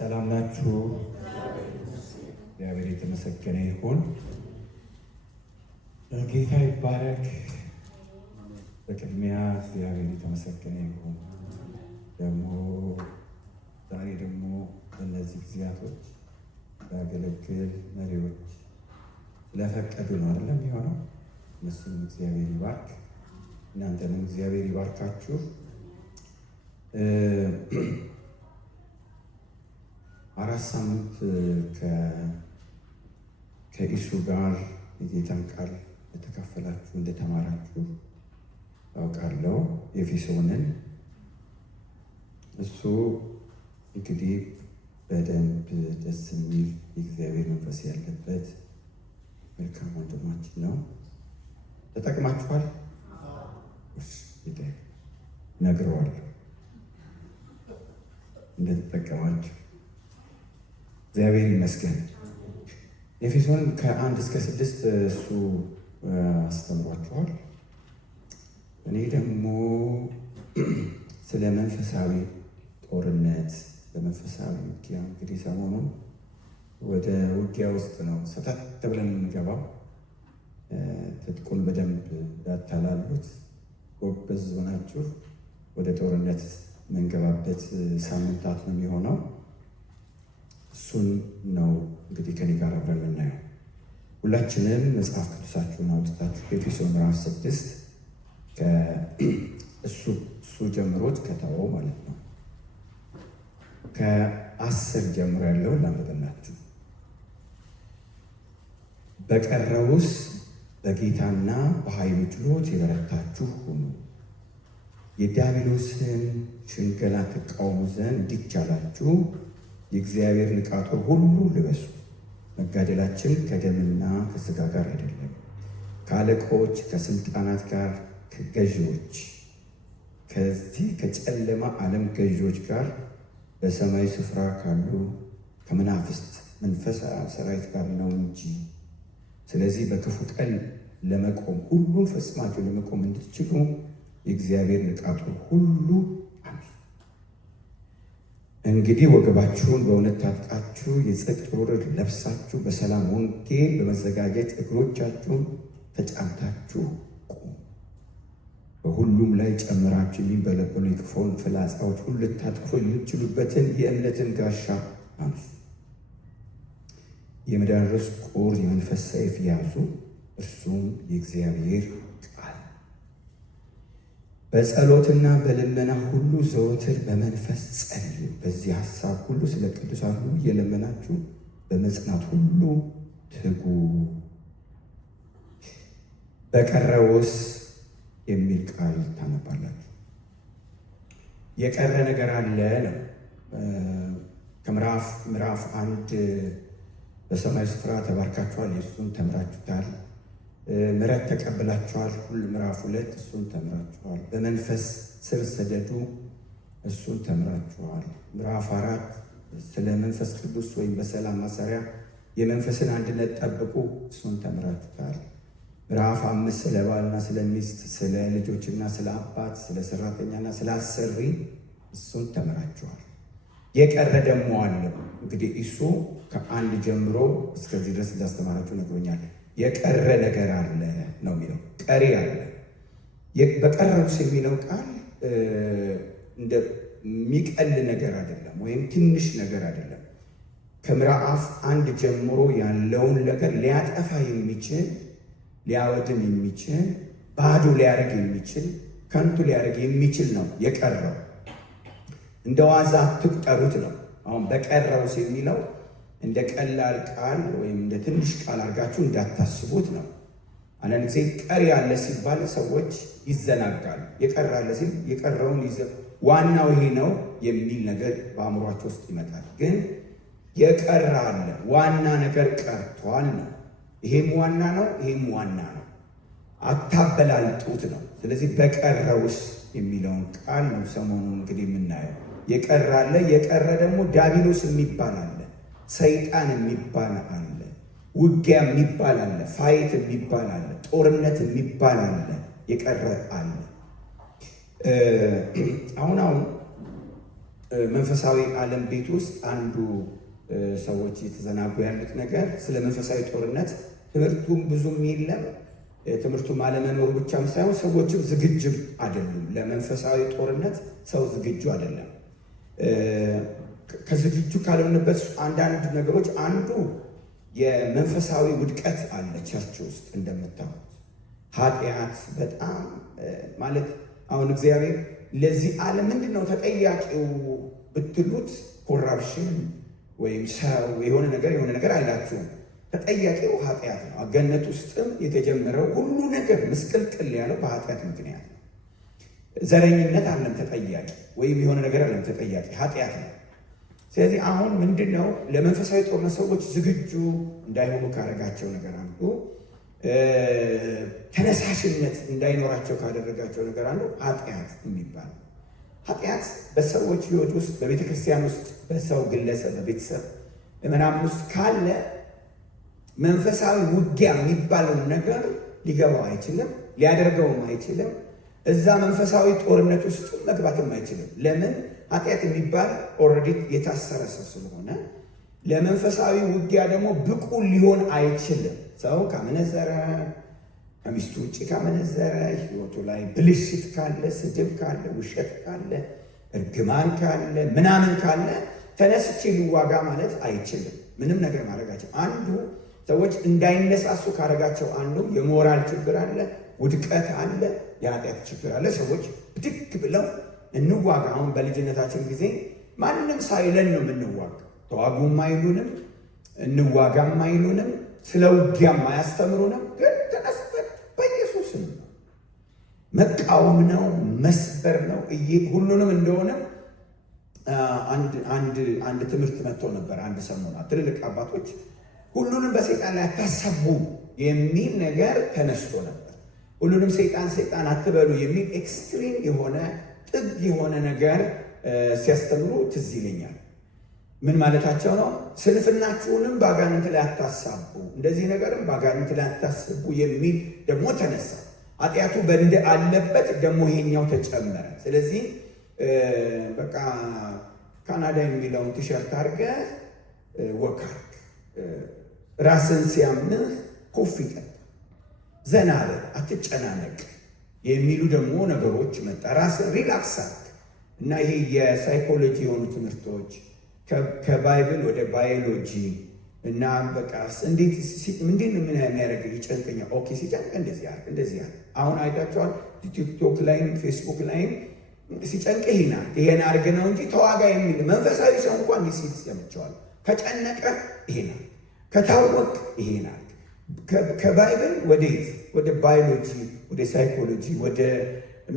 ሰላም ናችሁ? እግዚአብሔር የተመሰገነ ይሁን። ጌታ ይባረክ። በቅድሚያ እግዚአብሔር የተመሰገነ ይሁን። ደግሞ ዛሬ ደግሞ በእነዚህ ጊዜያቶች ያገለግል መሪዎች ለፈቀዱ ነው አይደለም የሆነው። እነሱም እግዚአብሔር ይባርክ፣ እናንተንም እግዚአብሔር ይባርካችሁ። አራት ሳምንት ከኢሱ ጋር የጌታን ቃል እንደተካፈላችሁ እንደተማራችሁ አውቃለሁ። ኤፌሶንን እሱ እንግዲህ በደንብ ደስ የሚል የእግዚአብሔር መንፈስ ያለበት መልካም ወንድማችን ነው። ተጠቅማችኋል? ነግረዋለሁ እንደተጠቀማችሁ። እግዚአብሔር ይመስገን። ኤፌሶን ከ1 እስከ 6 እሱ አስተምሯችኋል። እኔ ደግሞ ስለ መንፈሳዊ ጦርነት፣ ለመንፈሳዊ ውጊያ እንግዲህ ሰሞኑን ወደ ውጊያ ውስጥ ነው ሰተት ብለን የምንገባው። ትጥቁን በደንብ ያታላሉት ጎበዝ ሆናችሁ ወደ ጦርነት የምንገባበት ሳምንታት ነው የሚሆነው። እሱን ነው እንግዲህ ከኔ ጋር አብረን የምናየው። ሁላችንም መጽሐፍ ቅዱሳችሁን አውጥታችሁ ኤፌሶን ምዕራፍ 6 እሱ ጀምሮት ከተወው ማለት ነው ከ10 ጀምሮ ያለው ላንብብላችሁ። በቀረውስ በጌታና በኃይሉ ችሎት የበረታችሁ ሁኑ፣ የዲያብሎስን ሽንገላ ትቃወሙ ዘንድ እንዲቻላችሁ የእግዚአብሔር ዕቃ ጦር ሁሉ ልበሱ። መጋደላችን ከደምና ከሥጋ ጋር አይደለም፣ ከአለቆች ከስልጣናት ጋር፣ ከገዢዎች፣ ከዚህ ከጨለማ ዓለም ገዢዎች ጋር፣ በሰማይ ስፍራ ካሉ ከመናፍስት መንፈሳዊ ሰራዊት ጋር ነው እንጂ። ስለዚህ በክፉ ቀን ለመቆም ሁሉን ፈጽማችሁ ለመቆም እንድትችሉ የእግዚአብሔር ዕቃ ጦር ሁሉ እንግዲህ ወገባችሁን በእውነት ታጥቃችሁ የጽድቅ ጦር ለብሳችሁ በሰላም ወንጌል በመዘጋጀት እግሮቻችሁን ተጫምታችሁ ቁሙ። በሁሉም ላይ ጨምራችሁ የሚንበለበሉ የክፉውን ፍላጻዎች ሁሉ ልታጠፉ የምትችሉበትን የእምነትን ጋሻ አንሱ። የመዳን ርስ ቁር የመንፈስ ሰይፍ ያዙ፣ እርሱም የእግዚአብሔር ቃል። በጸሎትና በልመና ሁሉ ዘወትር በመንፈስ ጸልዩ። በዚህ ሐሳብ ሁሉ ስለ ቅዱሳን ሁሉ እየለመናችሁ በመጽናት ሁሉ ትጉ። በቀረውስ የሚል ቃል ታነባላችሁ። የቀረ ነገር አለ ነው። ከምዕራፍ 1 በሰማይ ስፍራ ተባርካችኋል፣ እሱን ተምራችሁታል። ምሕረት ተቀብላችኋል፣ ምዕራፍ 2 እሱን ተምራችኋል። በመንፈስ ስር ሰደዱ፣ እሱን ተምራችኋል። ምዕራፍ 4 ስለ መንፈስ ቅዱስ ወይም በሰላም ማሰሪያ የመንፈስን አንድነት ጠብቁ፣ እሱን ተምራችሁታል። ምዕራፍ 5 ስለ ባልና ስለ ሚስት፣ ስለ ልጆችና ስለ አባት፣ ስለ ሰራተኛና ስለ አሰሪ እሱን ተምራችኋል። የቀረ ደግሞ አለ። እንግዲህ እሱ ከ1 ጀምሮ እስከዚህ ድረስ እንዳስተማራችሁ ነግሮኛል። የቀረ ነገር አለ ነው የሚለው። ቀሪ አለ። በቀረውስ የሚለው ቃል እንደሚቀል ነገር አይደለም፣ ወይም ትንሽ ነገር አይደለም። ከምዕራፍ 1 ጀምሮ ያለውን ነገር ሊያጠፋ የሚችል፣ ሊያወድም የሚችል፣ ባዶ ሊያደርግ የሚችል፣ ከንቱ ሊያደርግ የሚችል ነው የቀረው። እንደ ዋዛ አትቁጠሩት ነው። አሁን በቀረውስ የሚለው እንደ ቀላል ቃል ወይም እንደ ትንሽ ቃል አድርጋችሁ እንዳታስቡት ነው። አንዳንድ ጊዜ ቀሪ ያለ ሲባል ሰዎች ይዘናጋሉ። የቀረ አለ ሲል የቀረውን ዋናው ይሄ ነው የሚል ነገር በአእምሯቸው ውስጥ ይመጣል። ግን የቀረ አለ፣ ዋና ነገር ቀርቷል ነው። ይሄም ዋና ነው፣ ይሄም ዋና ነው። አታበላልጡት ነው። ስለዚህ በቀረውስ የሚለውን ቃል ነው ሰሞኑን እንግዲህ የምናየው። የቀረ አለ። የቀረ ደግሞ ዲያብሎስ የሚባል አለ፣ ሰይጣን የሚባል አለ፣ ውጊያ የሚባል አለ፣ ፋይት የሚባል አለ፣ ጦርነት የሚባል አለ፣ የቀረ አለ። አሁን መንፈሳዊ ዓለም ቤት ውስጥ አንዱ ሰዎች የተዘናጉ ያሉት ነገር ስለ መንፈሳዊ ጦርነት ትምህርቱም ብዙም የለም። ትምህርቱም አለመኖሩ ብቻም ሳይሆን ሰዎችም ዝግጁ አይደሉም። ለመንፈሳዊ ጦርነት ሰው ዝግጁ አይደለም። ከዝግጁ ካልሆነበት አንዳንድ ነገሮች አንዱ የመንፈሳዊ ውድቀት አለ። ቸርች ውስጥ እንደምታውቁት ኃጢአት በጣም ማለት አሁን እግዚአብሔር ለዚህ ዓለም ምንድን ነው ተጠያቂው ብትሉት ኮራፕሽን ወይም ሰው የሆነ ነገር አይላችሁም። ተጠያቂው ኃጢአት ነው። ገነት ውስጥም የተጀመረው ሁሉ ነገር ምስቅልቅል ያለው በኃጢአት ምክንያት ነው። ዘረኝነት አለም ተጠያቂ ወይም የሆነ ነገር አለም ተጠያቂ ኃጢአት ነው። ስለዚህ አሁን ምንድን ነው ለመንፈሳዊ ጦርነት ሰዎች ዝግጁ እንዳይሆኑ ካደረጋቸው ነገር አንዱ ተነሳሽነት እንዳይኖራቸው ካደረጋቸው ነገር አንዱ ኃጢአት የሚባል ኃጢአት በሰዎች ሕይወት ውስጥ በቤተ ክርስቲያን ውስጥ በሰው ግለሰብ በቤተሰብ ምናምን ውስጥ ካለ መንፈሳዊ ውጊያ የሚባለውን ነገር ሊገባው አይችልም፣ ሊያደርገውም አይችልም። እዛ መንፈሳዊ ጦርነት ውስጥ መግባትም አይችልም። ለምን? ኃጢአት የሚባል ኦልሬዲ የታሰረ ሰው ስለሆነ ለመንፈሳዊ ውጊያ ደግሞ ብቁ ሊሆን አይችልም። ሰው ካመነዘረ፣ ከሚስቱ ውጭ ካመነዘረ፣ ሕይወቱ ላይ ብልሽት ካለ፣ ስድብ ካለ፣ ውሸት ካለ፣ እርግማን ካለ፣ ምናምን ካለ ተነስቼ ልዋጋ ማለት አይችልም። ምንም ነገር ማድረጋቸው አንዱ ሰዎች እንዳይነሳሱ ካደረጋቸው አንዱ የሞራል ችግር አለ፣ ውድቀት አለ፣ የኃጢአት ችግር አለ። ሰዎች ብድግ ብለው እንዋጋ። አሁን በልጅነታችን ጊዜ ማንም ሳይለን ነው የምንዋጋ። ተዋጉም አይሉንም፣ እንዋጋም አይሉንም፣ ስለ ውጊያም አያስተምሩንም። ግን ተነስተን በኢየሱስም ነው መቃወም ነው መስበር ነው ሁሉንም እንደሆነ አንድ ትምህርት መጥቶ ነበር አንድ ሰሞን ትልልቅ አባቶች ሁሉንም በሰይጣን ላይ አታሳቡ የሚል ነገር ተነስቶ ነበር። ሁሉንም ሰይጣን አትበሉ የሚል ኤክስትሪም የሆነ ጥግ የሆነ ነገር ሲያስተምሩ ትዝ ይለኛል። ምን ማለታቸው ነው? ስንፍናችሁንም በአጋንንት ላይ አታሳቡ፣ እንደዚህ ነገርም በአጋንንት ላይ አታስቡ የሚል ደግሞ ተነሳ። ኃጢአቱ በእንደ አለበት ደግሞ ይሄኛው ተጨመረ። ስለዚህ በቃ ካናዳ የሚለውን ቲሸርት አድርገህ ወካርክ ራስን ሲያምህ ኮፊ ጠጣ፣ ዘና በል፣ አትጨናነቅ የሚሉ ደግሞ ነገሮች መጣ። ራስን ሪላክስ አድርግ እና ይሄ የሳይኮሎጂ የሆኑ ትምህርቶች ከባይብል ወደ ባዮሎጂ እና በቃ እንዴት ምንድን ምን የሚያደርግ ይጨንቀኛል። ኦኬ ሲጨንቅ እንደዚህ ያለ አሁን አይታችኋል። ቲክቶክ ላይም ፌስቡክ ላይም ሲጨንቅ ይሄን አድርግ ነው እንጂ ተዋጋ የሚል መንፈሳዊ ሰው እንኳን ሲል ሰምቼዋለሁ። ከጨነቀ ይሄን ከታወቅ ይሄን ከባይብል ወዴት? ወደ ባዮሎጂ፣ ወደ ሳይኮሎጂ፣ ወደ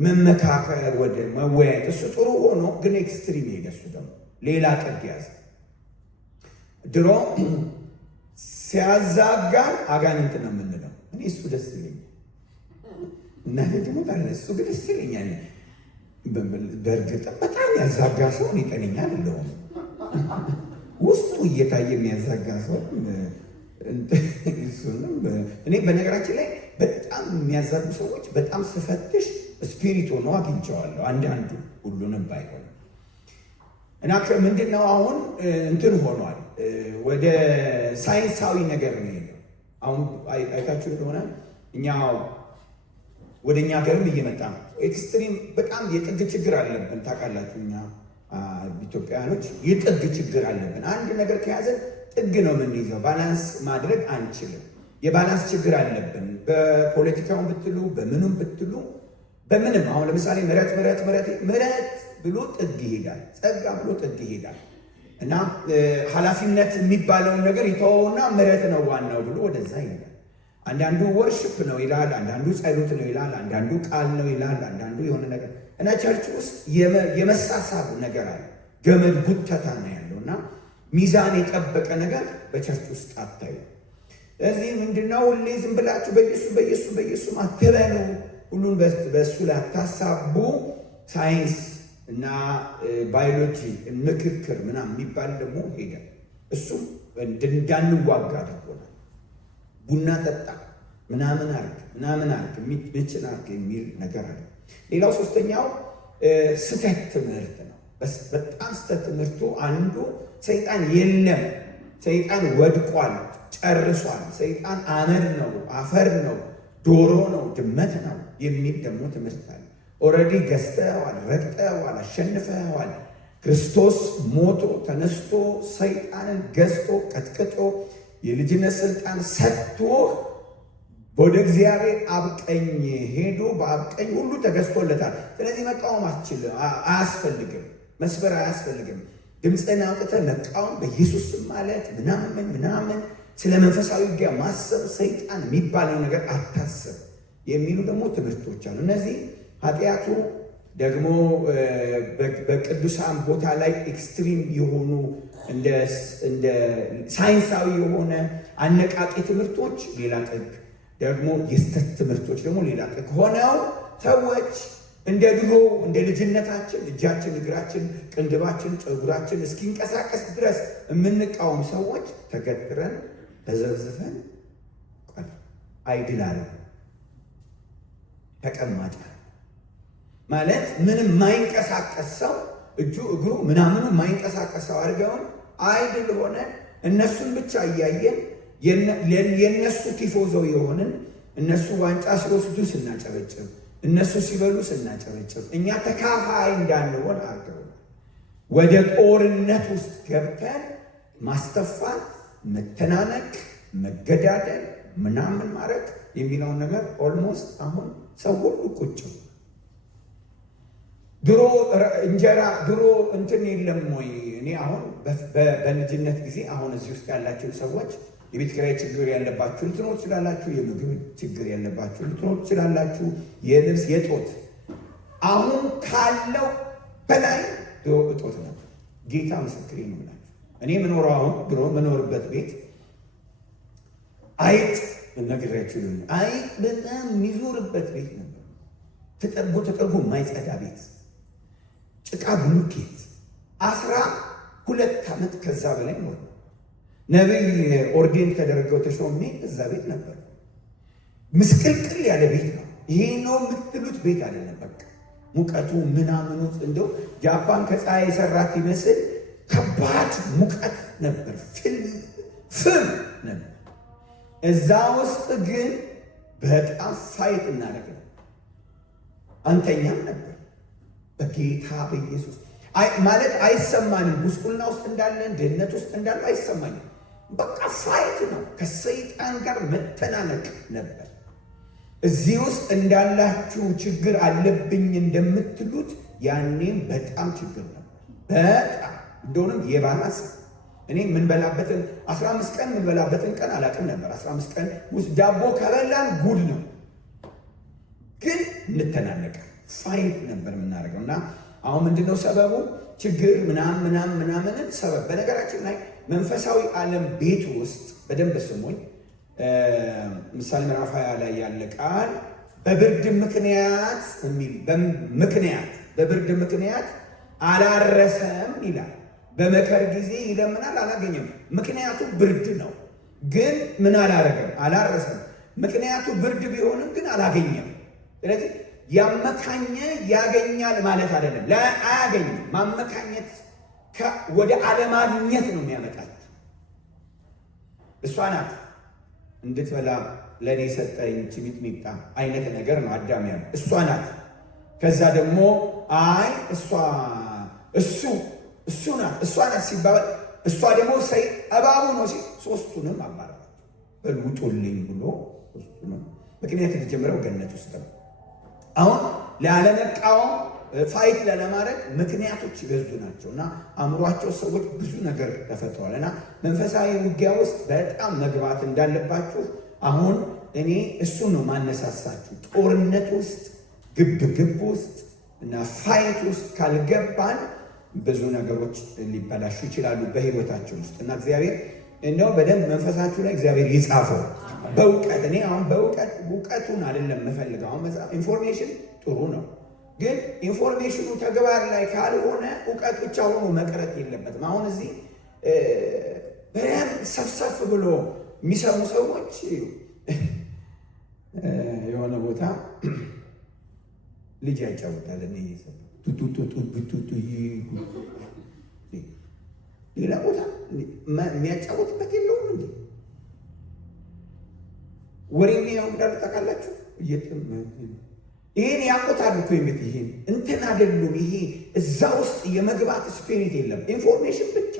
መመካከር፣ ወደ መወያየት። እሱ ጥሩ ሆኖ ግን ኤክስትሪም ሄደ። እሱ ደግሞ ሌላ ጥግ ያዘ። ድሮ ሲያዛጋን አጋንንት ነው የምንለው። እኔ እሱ ደስ ይለኛል እና ደግሞ እሱ ግን ደስ ይለኛል። በእርግጥ በጣም ያዛጋ ሰው ጤነኛ አይደለሁም። ውስጡ እየታየ የሚያዛጋ ሰው እኔ በነገራችን ላይ በጣም የሚያዛጉ ሰዎች በጣም ስፈትሽ ስፒሪት ሆኖ አግኝቼዋለሁ። አንዳንዱ ሁሉንም ባይሆን እና ምንድን ነው አሁን እንትን ሆኗል። ወደ ሳይንሳዊ ነገር ነው የሄደው። አሁን አይታችሁ እንደሆነ ወደ እኛ ሀገርም እየመጣ ነው። ኤክስትሪም በጣም የጥግ ችግር አለብን። ታውቃላችሁ፣ እኛ ኢትዮጵያውያኖች የጥግ ችግር አለብን። አንድ ነገር ከያዘን ጥግ ነው የምንይዘው። ባላንስ ማድረግ አንችልም። የባላንስ ችግር አለብን። በፖለቲካውን ብትሉ በምኑም ብትሉ በምንም አሁን ለምሳሌ ምሕረት ብሎ ጥግ ይሄዳል፣ ጸጋ ብሎ ጥግ ይሄዳል እና ኃላፊነት የሚባለውን ነገር ይተወውና ምሕረት ነው ዋናው ብሎ ወደዛ ይሄዳል። አንዳንዱ ወርሽፕ ነው ይላል፣ አንዳንዱ ጸሎት ነው ይላል፣ አንዳንዱ ቃል ነው ይላል፣ አንዳንዱ የሆነ ነገር እና ቸርች ውስጥ የመሳሳብ ነገር አለ። ገመድ ጉተታ ነው ያለው እና ሚዛን የጠበቀ ነገር በቸርች ውስጥ አታዩ። ስለዚህ ምንድነው ሁሌ ዝም ብላችሁ በኢየሱስ አትበሉ፣ ሁሉን በእሱ ላይ አታሳቡ። ሳይንስ እና ባዮሎጂ ምክክር ምናምን የሚባል ደግሞ ሄደ። እሱም እንዳንዋጋ አድርጎናል። ቡና ጠጣ ምናምን አርግ የሚችል አርግ የሚል ነገር አለ። ሌላው ሶስተኛው ስህተት ትምህርት ነው። በጣም ስተት ትምህርቱ አንዱ ሰይጣን የለም፣ ሰይጣን ወድቋል፣ ጨርሷል፣ ሰይጣን አመድ ነው፣ አፈር ነው፣ ዶሮ ነው፣ ድመት ነው የሚል ደግሞ ትምህርት አለ። ኦልሬዲ ገዝተኸዋል፣ ረግጠኸዋል፣ አሸንፈኸዋል። ክርስቶስ ሞቶ ተነስቶ ሰይጣንን ገዝቶ ቀጥቅጦ የልጅነት ስልጣን ሰጥቶ ወደ እግዚአብሔር አብ ቀኝ ሄዶ በአብ ቀኝ ሁሉ ተገዝቶለታል። ስለዚህ መቃወም አያስፈልግም፣ መስበር አያስፈልግም። ድምፅህን አውጥተህ መቃወም በኢየሱስ ስም ማለት ምናምን ስለ መንፈሳዊ ውጊያ ማሰብ ሰይጣን የሚባለው ነገር አታስብ የሚሉ ደግሞ ትምህርቶች አሉ። እነዚህ ኃጢአቱ ደግሞ በቅዱሳን ቦታ ላይ ኤክስትሪም የሆኑ እንደ ሳይንሳዊ የሆነ አነቃቂ ትምህርቶች ሌላ ጥግ፣ ደግሞ የስተት ትምህርቶች ደግሞ ሌላ ጥግ ሆነው ሰዎች እንደ ድሮ እንደ ልጅነታችን እጃችን፣ እግራችን፣ ቅንድባችን፣ ፀጉራችን እስኪንቀሳቀስ ድረስ የምንቃወም ሰዎች ተገትረን ተዘብዝፈን አይድል አረጉ፣ ተቀማጭ ማለት ምንም ማይንቀሳቀስ ሰው እጁ እግሩ ምናምኑ ማይንቀሳቀስ ሰው አድርገውን አይድል ሆነ። እነሱን ብቻ እያየን የነሱ ቲፎዞ የሆንን እነሱ ዋንጫ ሲወስዱ ስናጨበጭብ፣ እነሱ ሲበሉ ስናጨበጭብ፣ እኛ ተካፋይ እንዳንሆን አድርገው ወደ ጦርነት ውስጥ ገብተን ማስተፋት፣ መተናነቅ፣ መገዳደል ምናምን ማድረግ የሚለውን ነገር ኦልሞስት አሁን ሰው ሁሉ ቁጭ ድሮ እንጀራ ድሮ እንትን የለም ወይ? እኔ አሁን በልጅነት ጊዜ አሁን እዚህ ውስጥ ያላችሁ ሰዎች የቤት ኪራይ ችግር ያለባችሁ ልትኖር ትችላላችሁ። የምግብ ችግር ያለባችሁ ልትኖር ትችላላችሁ። የልብስ የጦት አሁን ካለው በላይ ድሮ እጦት ነው። ጌታ ምስክሬ ነው ብላችሁ እኔ ምኖረው አሁን ድሮ መኖርበት ቤት አይጥ ነግራችሁ ነው። አይጥ በጣም የሚዞርበት ቤት ነበር። ተጠርጎ የማይጸዳ ቤት፣ ጭቃ ብሎኬት 12 ዓመት ከዛ በላይ ነው። ነቢይ ኦርዴን ተደርገው ተሾሜ እዛ ቤት ነበር። ምስቅልቅል ያለ ቤት ነው። ይሄ ነው የምትሉት ቤት አይደለም። በቃ ሙቀቱ ምናምኑ እንደው ጃፓን ከፀሐይ የሰራት ይመስል ከባድ ሙቀት ነበር። ፍም ነበር። እዛ ውስጥ ግን በጣም ፋይት እናደርግ ነው። አንተኛም ነበር። በጌታ በኢየሱስ ማለት አይሰማንም። ጉስቁልና ውስጥ እንዳለን ድህነት ውስጥ እንዳለ አይሰማኝም። በቃ ፋይት ነው። ከሰይጣን ጋር መተናነቅ ነበር። እዚህ ውስጥ እንዳላችሁ ችግር አለብኝ እንደምትሉት ያኔም በጣም ችግር ነበር። በጣም እንደሆነም የባሰ እኔ የምንበላበትን 15 ቀን የምንበላበትን ቀን አላውቅም ነበር። 15 ቀን ውስጥ ዳቦ ከበላን ጉድ ነው። ግን እንተናነቀ ፋይት ነበር የምናደርገው። እና አሁን ምንድነው ሰበቡ? ችግር ምናምን ሰበብ። በነገራችን ላይ መንፈሳዊ ዓለም ቤት ውስጥ በደንብ ስሙኝ። ምሳሌ ምዕራፍ 20 ላይ ያለ ቃል በብርድ ምክንያት የሚል በብርድ ምክንያት አላረሰም ይላል። በመከር ጊዜ ይለምናል አላገኘም። ምክንያቱ ብርድ ነው፣ ግን ምን አላረገም? አላረሰም። ምክንያቱ ብርድ ቢሆንም ግን አላገኘም። ስለዚህ ያመካኘ ያገኛል ማለት አይደለም። አያገኝም። ማመካኘት ወደ አለማግኘት ነው የሚያመጣት። እሷ ናት እንድትበላ ለእኔ ሰጠኝ ሚጥሚጣ አይነት ነገር ነው አዳም ያለው። እሷ ናት። ከዛ ደግሞ አይ እሱ ናት ሲባል እሷ ደግሞ እባቡ ነው ሲል ሶስቱንም አባረራቸው። በልውጡልኝ ብሎ ሶስቱንም ምክንያት የተጀመረው ገነት ውስጥ ነው። አሁን ላለመቃወም ፋይት ላለማድረግ ምክንያቶች ይበዙ ናቸው እና አእምሯቸው ሰዎች ብዙ ነገር ተፈጥሯል። እና መንፈሳዊ ውጊያ ውስጥ በጣም መግባት እንዳለባችሁ አሁን እኔ እሱን ነው ማነሳሳችሁ። ጦርነት ውስጥ ግብ ውስጥ እና ፋይት ውስጥ ካልገባን ብዙ ነገሮች ሊበላሹ ይችላሉ በህይወታችን ውስጥ እና እግዚአብሔር እንደው በደንብ መንፈሳችሁ ላይ እግዚአብሔር ይጻፈው በእውቀት። እኔ አሁን እውቀቱን አይደለም የምፈልገው። አሁን መጽሐፍ ኢንፎርሜሽን ጥሩ ነው፣ ግን ኢንፎርሜሽኑ ተግባር ላይ ካልሆነ እውቀት ብቻ ሆኖ መቅረት የለበትም። አሁን እዚህ በደንብ ሰፍሰፍ ብሎ የሚሰሙ ሰዎች የሆነ ቦታ ልጅ ያጫውታል። እኔ ቱቱቱቱቱቱ ሌላ ቦታ የሚያጫወትበት የለውም እንዴ? ወሬ የሚያው እንዳሉ ታውቃላችሁ። ይሄን ያውቁታል እኮ የሚት ይሄን እንትን አይደሉም። ይሄ እዛ ውስጥ የመግባት ስፒሪት የለም። ኢንፎርሜሽን ብቻ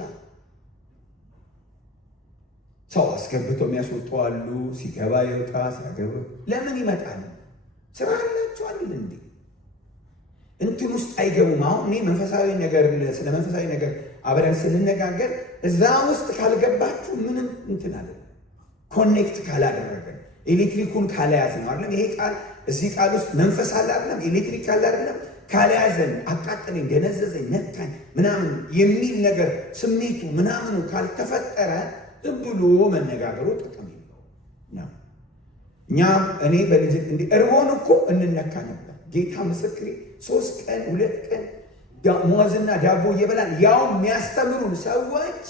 ሰው አስገብተው የሚያስወጡ አሉ። ሲገባ ይወጣ፣ ሲያገባ ለምን ይመጣል? ስራ አላቸው አይደል እንዴ? እንትን ውስጥ አይገቡም። አሁን እኔ መንፈሳዊ ነገር ስለ መንፈሳዊ ነገር አብረን ስንነጋገር እዛ ውስጥ ካልገባችሁ ምንም እንትን አለ ኮኔክት ካላደረገን ኤሌክትሪኩን ካለያዝ ነው አይደለም። ይሄ ቃል እዚህ ቃል ውስጥ መንፈስ አለ አይደለም፣ ኤሌክትሪክ አለ አይደለም። ካለያዘን አቃጠለኝ፣ ደነዘዘኝ፣ ነካኝ ምናምን የሚል ነገር ስሜቱ ምናምኑ ካልተፈጠረ ዝም ብሎ መነጋገሩ ጥቅም የለውም። እኛም እኔ በልጅ እንዲህ እርቦን እኮ እንነካ ነበር። ጌታ ምስክሬ 3 ቀን 2 ቀን ሙዋዝና ዳቦ እየበላን ያው የሚያስተምሩን ሰዎች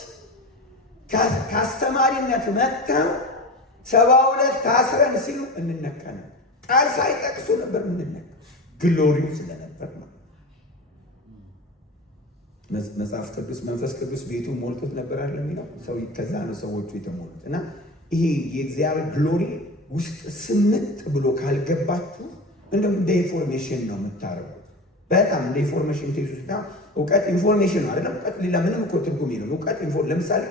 ከአስተማሪነት መጥተው 72 ታስረን ሲሉ እንነካ ነበር። ቃል ሳይጠቅሱ ነበር የምንነካ፣ ግሎሪው ስለነበር ነው። መጽሐፍ ቅዱስ መንፈስ ቅዱስ ቤቱ ሞልቶት ነበር አለ የሚለው ሰው ከዛ ነው ሰዎቹ የተሞሉት። እና ይሄ የእግዚአብሔር ግሎሪ ውስጥ ስምጥ ብሎ ካልገባችሁ እንደውም እንደ ኢንፎርሜሽን ነው የምታደርጉት። በጣም እንደ ኢንፎርሜሽን ቴሱና እውቀት ኢንፎርሜሽን ነው አይደለም። እውቀት ሌላ ምንም እኮ ትርጉም የለም። እውቀት ለምሳሌ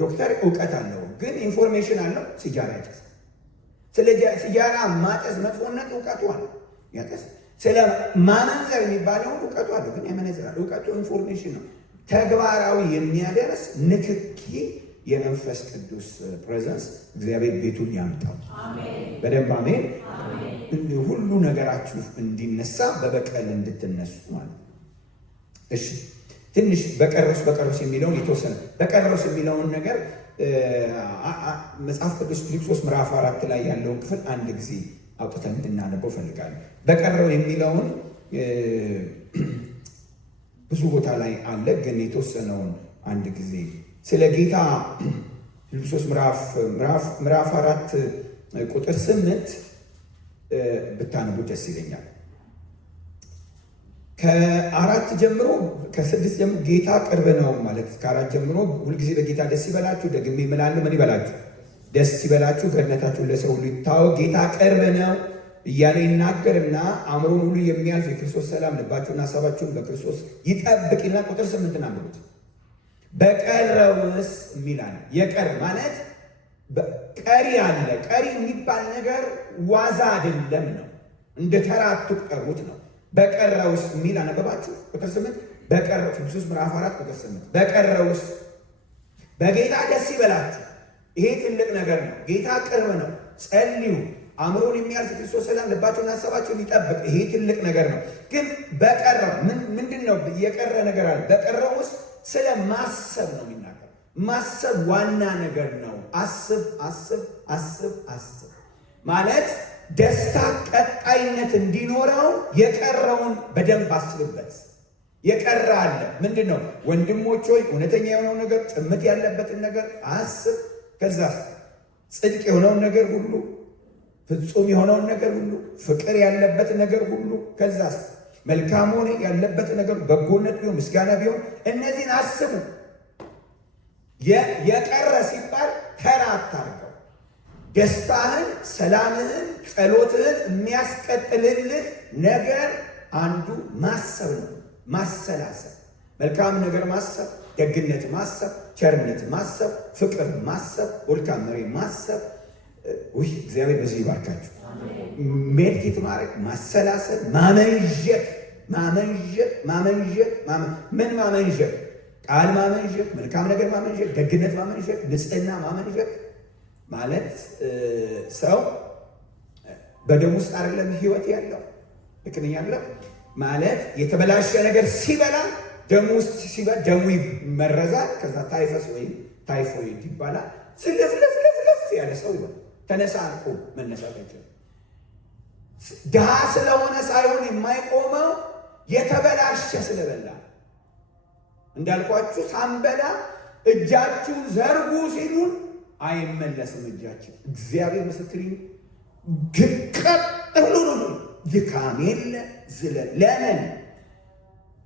ዶክተር እውቀት አለው ግን ኢንፎርሜሽን አለው፣ ሲጃራ ያጨስ። ስለ ሲጃራ ማጨስ መጥፎነት እውቀቱ አለው ያጨስ። ስለ ማመንዘር የሚባለውን እውቀቱ አለው ግን ያመነዝራል። እውቀቱ ኢንፎርሜሽን ነው። ተግባራዊ የሚያደርስ ንክኪ የመንፈስ ቅዱስ ፕሬዘንስ እግዚአብሔር ቤቱን ያምጣው። በደንብ አሜን። ሁሉ ነገራችሁ እንዲነሳ በበቀል እንድትነሱ ማለት ነው። እሺ ትንሽ በቀረስ የሚለውን የተወሰነ በቀረስ የሚለውን ነገር መጽሐፍ ቅዱስ ፊልጵስዩስ ምዕራፍ 4 ላይ ያለውን ክፍል አንድ ጊዜ አውጥተን እንድናነበው ፈልጋለሁ። በቀረው የሚለውን ብዙ ቦታ ላይ አለ፣ ግን የተወሰነውን አንድ ጊዜ ስለ ጌታ ፊልጵስዩስ ምዕራፍ 4 ቁጥር 8 ብታነቡ ደስ ይለኛል። ከ4 ጀምሮ ከ6 ጀምሮ ጌታ ቅርብ ነው ማለት ከ4 ጀምሮ ሁልጊዜ በጌታ ደስ ይበላችሁ፣ ደግሜ እምላለሁ ምን ይበላችሁ? ደስ ይበላችሁ፣ ገነታችሁን ለሰው ሁሉ ይታወቅ፣ ጌታ ቅርብ ነው እያለ ይናገርና አእምሮን ሁሉ የሚያልፍ የክርስቶስ ሰላም ልባችሁና ሀሳባችሁን በክርስቶስ ይጠብቅ ይላል። ቁጥር 8 አንብቡት። በቀረውስ የሚላል የቀር ማለት ቀሪ አለ። ቀሪ የሚባል ነገር ዋዛ አይደለም ነው፣ እንደ ተራ አትቁጠሩት ነው። በቀረውስ የሚል አነበባችሁ? ቁጥር 8 በቀረው ፊልጵስዩስ ምዕራፍ 4 ቁጥር 8 በቀረውስ በጌታ ደስ ይበላችሁ። ይሄ ትልቅ ነገር ነው። ጌታ ቅርብ ነው። ጸልዩ። አእምሮን የሚያልፍ ክርስቶስ ሰላም ልባችሁና ሀሳባችሁን ይጠብቅ። ይሄ ትልቅ ነገር ነው። ግን በቀረው ምንድን ነው? የቀረ ነገር አለ። በቀረው ውስጥ ስለ ማሰብ ነው የሚናገር። ማሰብ ዋና ነገር ነው። አስብ አስብ አስብ አስብ ማለት ደስታ ቀጣይነት እንዲኖረው የቀረውን በደንብ አስብበት። የቀረ አለ። ምንድን ነው? ወንድሞች ሆይ እውነተኛ የሆነው ነገር፣ ጭምት ያለበትን ነገር አስብ። ከዛ ጽድቅ የሆነውን ነገር ሁሉ፣ ፍጹም የሆነውን ነገር ሁሉ፣ ፍቅር ያለበት ነገር ሁሉ፣ ከዛስ መልካም ሆነ ያለበት ነገር፣ በጎነት ቢሆን ምስጋና ቢሆን እነዚህን አስቡ። የቀረ ሲባል ተራ አታርገው። ደስታህን፣ ሰላምህን፣ ጸሎትህን የሚያስቀጥልልህ ነገር አንዱ ማሰብ ነው። ማሰላሰብ፣ መልካም ነገር ማሰብ፣ ደግነት ማሰብ፣ ቸርነት ማሰብ፣ ፍቅር ማሰብ፣ መልካም መሪ ማሰብ። እግዚአብሔር በዚህ ይባርካችሁ። ሜዲቴት ማድረግ፣ ማሰላሰል፣ ማመንዠት ምን ማመንዠት? ቃል ማመንዠት፣ መልካም ነገር ማመንዠት፣ ደግነት ማመንዠት፣ ንጽህና ማመንዠት ማለት ሰው በደም ውስጥ አይደለም ህይወት ያለው ልክነኛ አለ ማለት የተበላሸ ነገር ሲበላ ደም ውስጥ ሲበላ ደሙ ይመረዛል። ከዛ ታይፈስ ወይም ታይፎይድ ይባላል። ስለፍለፍለፍለፍ ያለ ሰው ይሆን ተነሳንቆ መነሳት አይችልም። ድሃ ስለሆነ ሳይሆን የማይቆመው የተበላሸ ስለበላ። እንዳልኳችሁ ሳንበላ እጃችሁን ዘርጉ ሲሉን አይመለስም እጃችን። እግዚአብሔር ምስክሪ ግቀጥ ብሎ ነው ድካም የለ ዝለ ለምን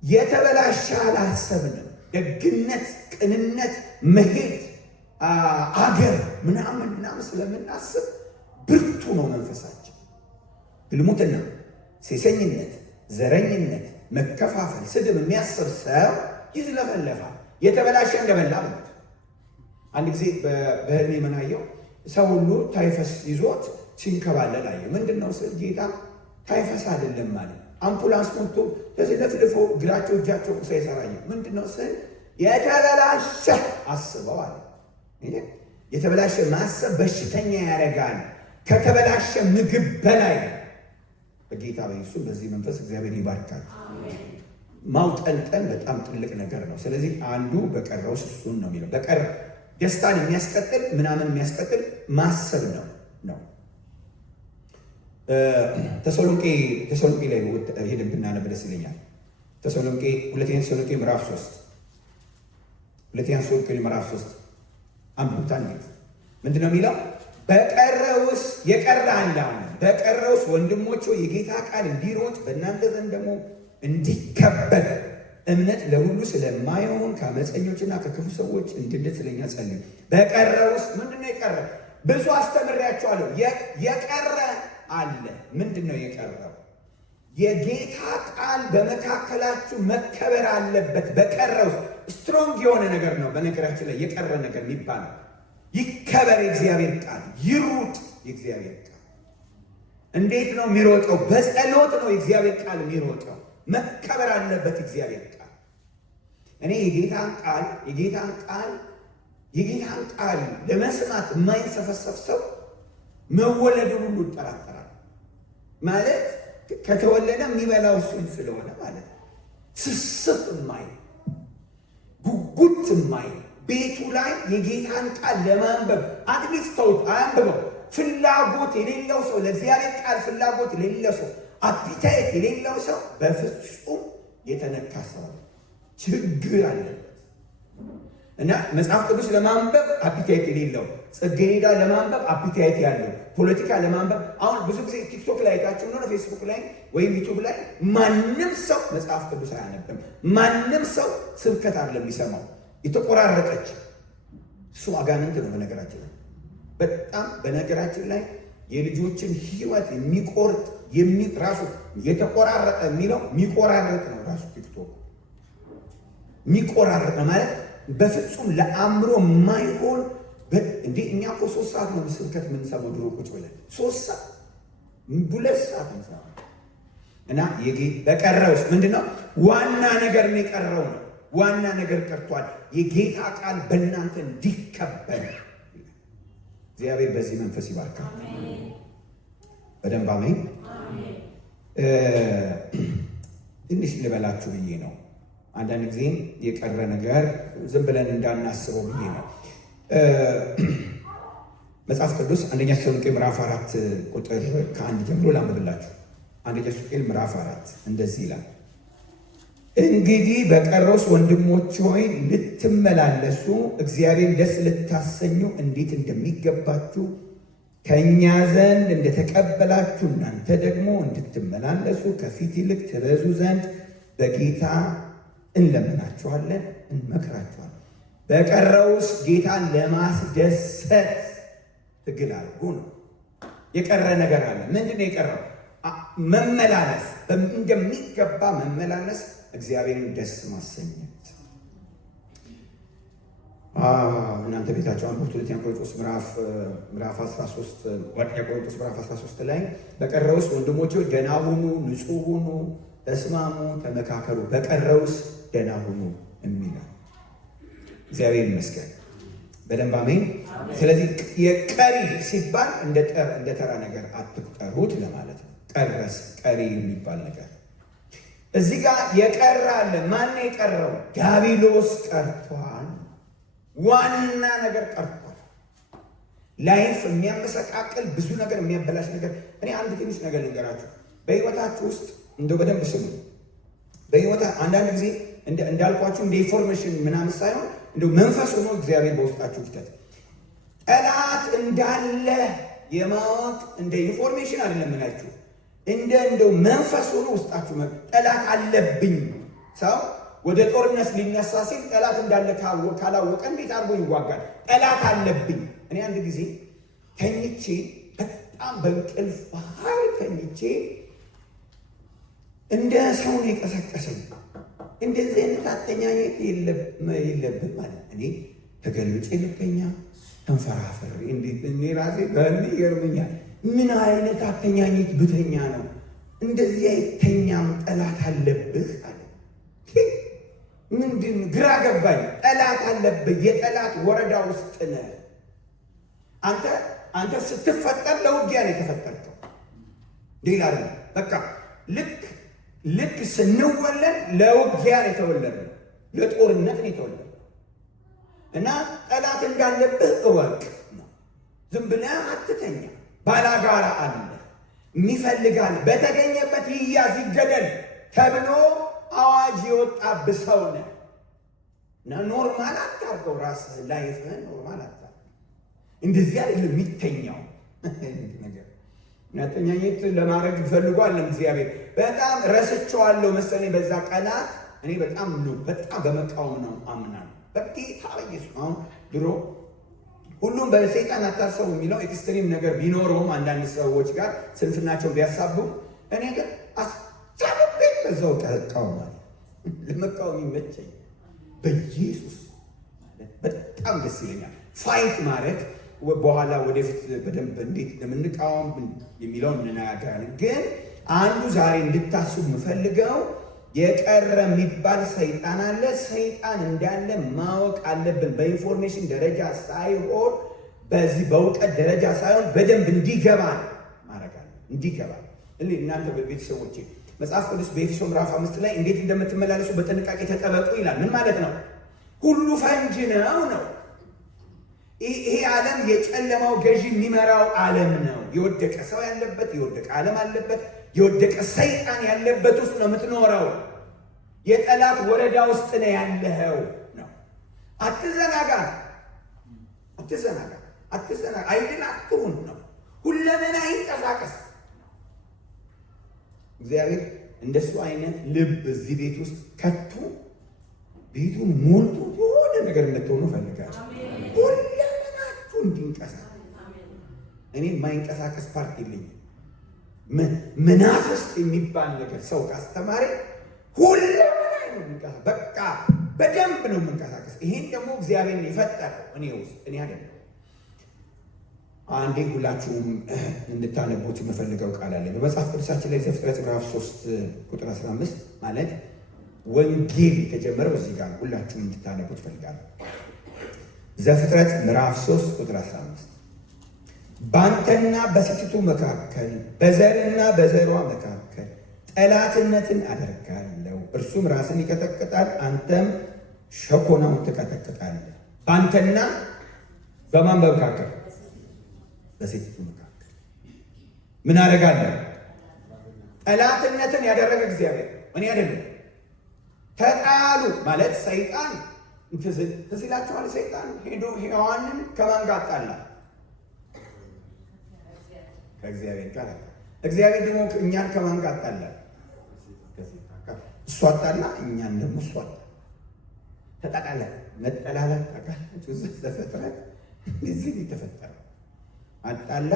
የተበላሸ አላሰብንም። ደግነት፣ ቅንነት፣ መሄድ አገር ምናምን ስለምናስብ ብርቱ ነው መንፈሳችን። ግልሙትና፣ ሴሰኝነት፣ ዘረኝነት፣ መከፋፈል፣ ስድብ የሚያስብ ሰው ይዝለፈለፋል። የተበላሸ እንደበላ ማለት። አንድ ጊዜ በህልሜ የምናየው ሰው ሁሉ ታይፈስ ይዞት ሲንከባለል አየሁ። ምንድን ነው ስል ጌታ ታይፈስ አይደለም ማለት አምፑላንስ ሞቶ ተዝለፍልፎ እግራቸው እጃቸው ቁሳ ይሰራየ። ምንድን ነው ስል የተበላሸ አስበው አለ። የተበላሸ ማሰብ በሽተኛ ያደርጋል። ከተበላሸ ምግብ በላይ በጌታ በኢየሱስ በዚህ መንፈስ እግዚአብሔር ይባርካል። ማውጠንጠን በጣም ትልቅ ነገር ነው። ስለዚህ አንዱ በቀረው እሱን ነው የሚለው። በቀር ደስታን የሚያስቀጥል ምናምን የሚያስቀጥል ማሰብ ነው። ተሰሎንቄ ላይ ሄደን ብናነብ ደስ ይለኛል። ሁለተኛ ተሰሎንቄ ምዕራፍ 3 አንብቡት። ምንድን ነው የሚለው? በቀረውስ የቀረ አለ። በቀረውስ ወንድሞች የጌታ ቃል እንዲሮጥ በእናንተ ዘንድ ደግሞ እንዲከበር እምነት ለሁሉ ስለማይሆን ከአመፀኞችና ከክፉ ሰዎች እንድንድን ስለኛ ጸልዩ። በቀረውስ ምንድን ነው የቀረ? ብዙ አስተምሬያቸዋለሁ። የቀረ አለ። ምንድን ነው የቀረው? የጌታ ቃል በመካከላችሁ መከበር አለበት። በቀረውስ ስትሮንግ የሆነ ነገር ነው። በነገራችን ላይ የቀረ ነገር የሚባለው ይከበር። የእግዚአብሔር ቃል ይሩጥ። የእግዚአብሔር ቃል እንዴት ነው የሚሮጠው? በጸሎት ነው የእግዚአብሔር ቃል የሚሮጠው። መከበር አለበት እግዚአብሔር ቃል። እኔ የጌታን ቃል ለመስማት የማይንሰፈሰፍ ሰው መወለዱን ሁሉ ይጠራጠራል። ማለት ከተወለደ የሚበላው እሱን ስለሆነ ማለት ነው። ስስት የማይ ጉጉት የማይ ቤቱ ላይ የጌታን ቃል ለማንበብ አትሊስት ተውት አያንብበው። ፍላጎት የሌለው ሰው፣ ለእግዚአብሔር ቃል ፍላጎት የሌለው ሰው፣ አፒታይት የሌለው ሰው በፍጹም የተነካ ሰው ችግር አለበት። እና መጽሐፍ ቅዱስ ለማንበብ አፒታይት የሌለው፣ ጽጌረዳ ለማንበብ አፒታይት ያለው፣ ፖለቲካ ለማንበብ አሁን ብዙ ጊዜ ቲክቶክ ላይ አይታችሁ ነው፣ ፌስቡክ ላይ ወይም ዩቱብ ላይ ማንም ሰው መጽሐፍ ቅዱስ አያነብም። ማንም ሰው ስብከት አይደለም የሚሰማው፣ የተቆራረጠች እሱ አጋንንት ነው። በነገራችን ላይ በጣም በነገራችን ላይ የልጆችን ሕይወት የሚቆርጥ ራሱ የተቆራረጠ የሚለው የሚቆራረጥ ነው። ራሱ ቲክቶክ የሚቆራረጥ ነው ማለት በፍጹም ለአእምሮ የማይሆን እንዴ። እኛ እኮ 3 ሰዓት ነው ስብከት የምንሰማው ድሮ ቁጭ ብለን 3 ሰዓት 2 ሰዓት እንሰማ እና በቀረውስ ምንድነው? ዋና ነገር ነው የቀረው ነው። ዋና ነገር ቀርቷል። የጌታ ቃል በእናንተ እንዲከበር እግዚአብሔር በዚህ መንፈስ ይባርካል። በደንብ አሜን። ትንሽ ልበላችሁ ብዬ ነው። አንዳንድ ጊዜም የቀረ ነገር ዝም ብለን እንዳናስበው ብዬ ነው። መጽሐፍ ቅዱስ አንደኛ ተሰሎንቄ ምዕራፍ 4 ቁጥር ከ1 ጀምሮ ላንብብላችሁ። አንደኛ ተሰሎንቄ ምዕራፍ 4 እንደዚህ ይላል፣ እንግዲህ በቀረውስ ወንድሞች ሆይ ልትመላለሱ እግዚአብሔርን ደስ ልታሰኙ እንዴት እንደሚገባችሁ ከእኛ ዘንድ እንደተቀበላችሁ እናንተ ደግሞ እንድትመላለሱ ከፊት ይልቅ ትበዙ ዘንድ በጌታ እንለምናችኋለን፣ እንመክራችኋለን። በቀረውስ ጌታን ለማስደሰት ትግል አድርጉ ነው። የቀረ ነገር አለ። ምንድን ነው የቀረው? መመላለስ፣ እንደሚገባ መመላለስ፣ እግዚአብሔርን ደስ ማሰኘት። እናንተ ቤታቸው አንብቡት። ሁለተኛ ቆሮንቶስ ምዕራፍ 13 ቆሮንቶስ ምዕራፍ 13 ላይ በቀረውስ ወንድሞች ደህና ሁኑ፣ ንጹሕ ሁኑ፣ ተስማሙ፣ ተመካከሩ፣ በቀረውስ ደህና ሁኑ የሚለው እግዚአብሔር ይመስገን። በደንብ አሜን። ስለዚህ የቀሪ ሲባል እንደ ተራ ነገር አትቁጠሩት ለማለት ነው። ቀሪ የሚባል ነገር እዚህ ጋር የቀረ አለ። ማን የቀረው? ዲያብሎስ ቀርቷል። ዋና ነገር ቀርቷል። ላይፍ የሚያመሰቃቅል ብዙ ነገር የሚያበላሽ ነገር። እኔ አንድ ትንሽ ነገር ልንገራችሁ። በህይወታችሁ ውስጥ እንደው በደንብ ስሙ። በህይወታ አንዳንድ ጊዜ እንዳልኳችሁ እንደ ኢንፎርሜሽን ምናምን ሳይሆን እንደው መንፈስ ሆኖ እግዚአብሔር በውስጣችሁ ይክተት። ጠላት እንዳለ የማወቅ እንደ ኢንፎርሜሽን አይደለም ምናችሁ፣ እንደው መንፈስ ሆኖ ውስጣችሁ ጠላት አለብኝ ሰው ወደ ጦርነት ሊነሳ ሲል ጠላት እንዳለ ካላወቀ እንዴት አድርጎ ይዋጋል? ጠላት አለብኝ። እኔ አንድ ጊዜ ተኝቼ በጣም በእንቅልፍ ባህል ተኝቼ እንደ ሰው ነው የቀሰቀሰኝ። እንደዚህ አይነት አተኛኘት የለብን ማለት እኔ ተገልብጬ ልተኛ ተንፈራፈር እንዴት እኔ ራሴ በእኔ ይገርመኛል። ምን አይነት አተኛኘት ብተኛ ነው እንደዚህ አይተኛም? ጠላት አለብህ አለ። ምንድን ግራ ገባኝ። ጠላት አለብህ፣ የጠላት ወረዳ ውስጥ ነህ አንተ ስትፈጠር ለውጊያ ነው የተፈጠርከው። ሌላ በቃ ልክ ስንወለድ ለውጊያ ነው የተወለድነው፣ ለጦርነት ነው የተወለድነው። እና ጠላት እንዳለብህ እወቅ ነው። ዝም ብለህ አትተኛ። ባላጋራ አለ የሚፈልጋል፣ በተገኘበት ይያዝ ይገደል ተብሎ አዋጅ የወጣብህ ሰው ነህ። እና ኖርማል አታርገው፣ ራስህን ላይፍህን ኖርማል አታርገው። እንደዚህ አይደለም የሚተኛው ነገር። አተኛኘት ለማድረግ ፈልጓለም እግዚአብሔር። በጣም ረስቼዋለሁ መሰለኝ በዛ ቀናት። እኔ በጣም በመቃወም ነው አምናለሁ። በጌታ ኢየሱስ አሁን ድሮ ሁሉም በሰይጣን አታሰቡ የሚለው ኤክስትሪም ነገር ቢኖረውም አንዳንድ ሰዎች ጋር ስንፍናቸው ቢያሳቡ፣ እኔ ግን አሳብቤ በዛው እቃወማለሁ። ለመቃወም ይመቸኝ በኢየሱስ በጣም ደስ ይለኛል። ፋይት ማድረግ በኋላ ወደፊት በደንብ እንዴት እንደምንቃወም የሚለውን እንነጋገራለን። ግን አንዱ ዛሬ እንድታስቡ የምፈልገው የቀረ የሚባል ሰይጣን አለ። ሰይጣን እንዳለ ማወቅ አለብን። በኢንፎርሜሽን ደረጃ ሳይሆን በዚህ በእውቀት ደረጃ ሳይሆን በደንብ እንዲገባን ማድረግ አለ። እንዲገባን እናንተ ቤተሰቦቼ መጽሐፍ ቅዱስ በኤፌሶን ምዕራፍ 5 ላይ እንዴት እንደምትመላለሱ በጥንቃቄ ተጠበቁ ይላል። ምን ማለት ነው? ሁሉ ፈንጅ ነው። ይሄ ዓለም የጨለማው ገዢ የሚመራው ዓለም ነው። የወደቀ ሰው ያለበት፣ የወደቀ ዓለም አለበት፣ የወደቀ ሰይጣን ያለበት ውስጥ ነው የምትኖረው። የጠላት ወረዳ ውስጥ ነው ያለኸው ነው። አትዘናጋ። አይድን አትሁን ነው። ሁለመና ይንቀሳቀስ። እግዚአብሔር እንደሱ አይነት ልብ እዚህ ቤት ውስጥ ከቶ ቤቱን ሞልቶ የሆነ ነገር እንድትሆኑ ፈልጋለሁ። ሁለመናችሁ እንዲንቀሳቀስ። እኔ የማይንቀሳቀስ ፓርት የለኝም። መናፍስት የሚባል ነገር ሰው ካስተማሪ ሁለመና ነው የሚንቀሳቀስ። በቃ በደንብ ነው የምንቀሳቀስ። ይሄን ደግሞ እግዚአብሔር የፈጠረው እኔ ውስጥ እኔ አይደለም። አንዴ ሁላችሁም እንድታነቡት የምፈልገው ቃል አለ በመጽሐፍ ቅዱሳችን ላይ ዘፍጥረት ምዕራፍ 3 ቁጥር 15 ማለት ወንጌል የተጀመረው እዚህ ጋር ሁላችሁም እንድታነቡት ፈልጋለሁ። ዘፍጥረት ምዕራፍ 3 ቁጥር 15 በአንተና በሴቲቱ መካከል በዘርና በዘሯ መካከል ጠላትነትን አደርጋለሁ፣ እርሱም ራስን ይቀጠቅጣል፣ አንተም ሸኮናውን ትቀጠቅጣለህ። በአንተና በማን መካከል? በሴቲቱ መካከል ምን አደርጋለሁ? ጠላትነትን ያደረገ እግዚአብሔር እኔ አይደለም። ተጣሉ ማለት ሰይጣን ትዝ ይላችኋል። ሰይጣን ሄዶ ሔዋንን ከማን ጋር አጣላ? ከእግዚአብሔር ጋር። እግዚአብሔር ደግሞ እኛን ከማን ጋር አጣላ? እሱ አጣላ፣ እኛን ደግሞ እሱ አጣላ። ተጣጣለ። መጠላላት ታውቃላችሁ። ዘፍጥረት እዚህ የተፈጠረ አጣላ።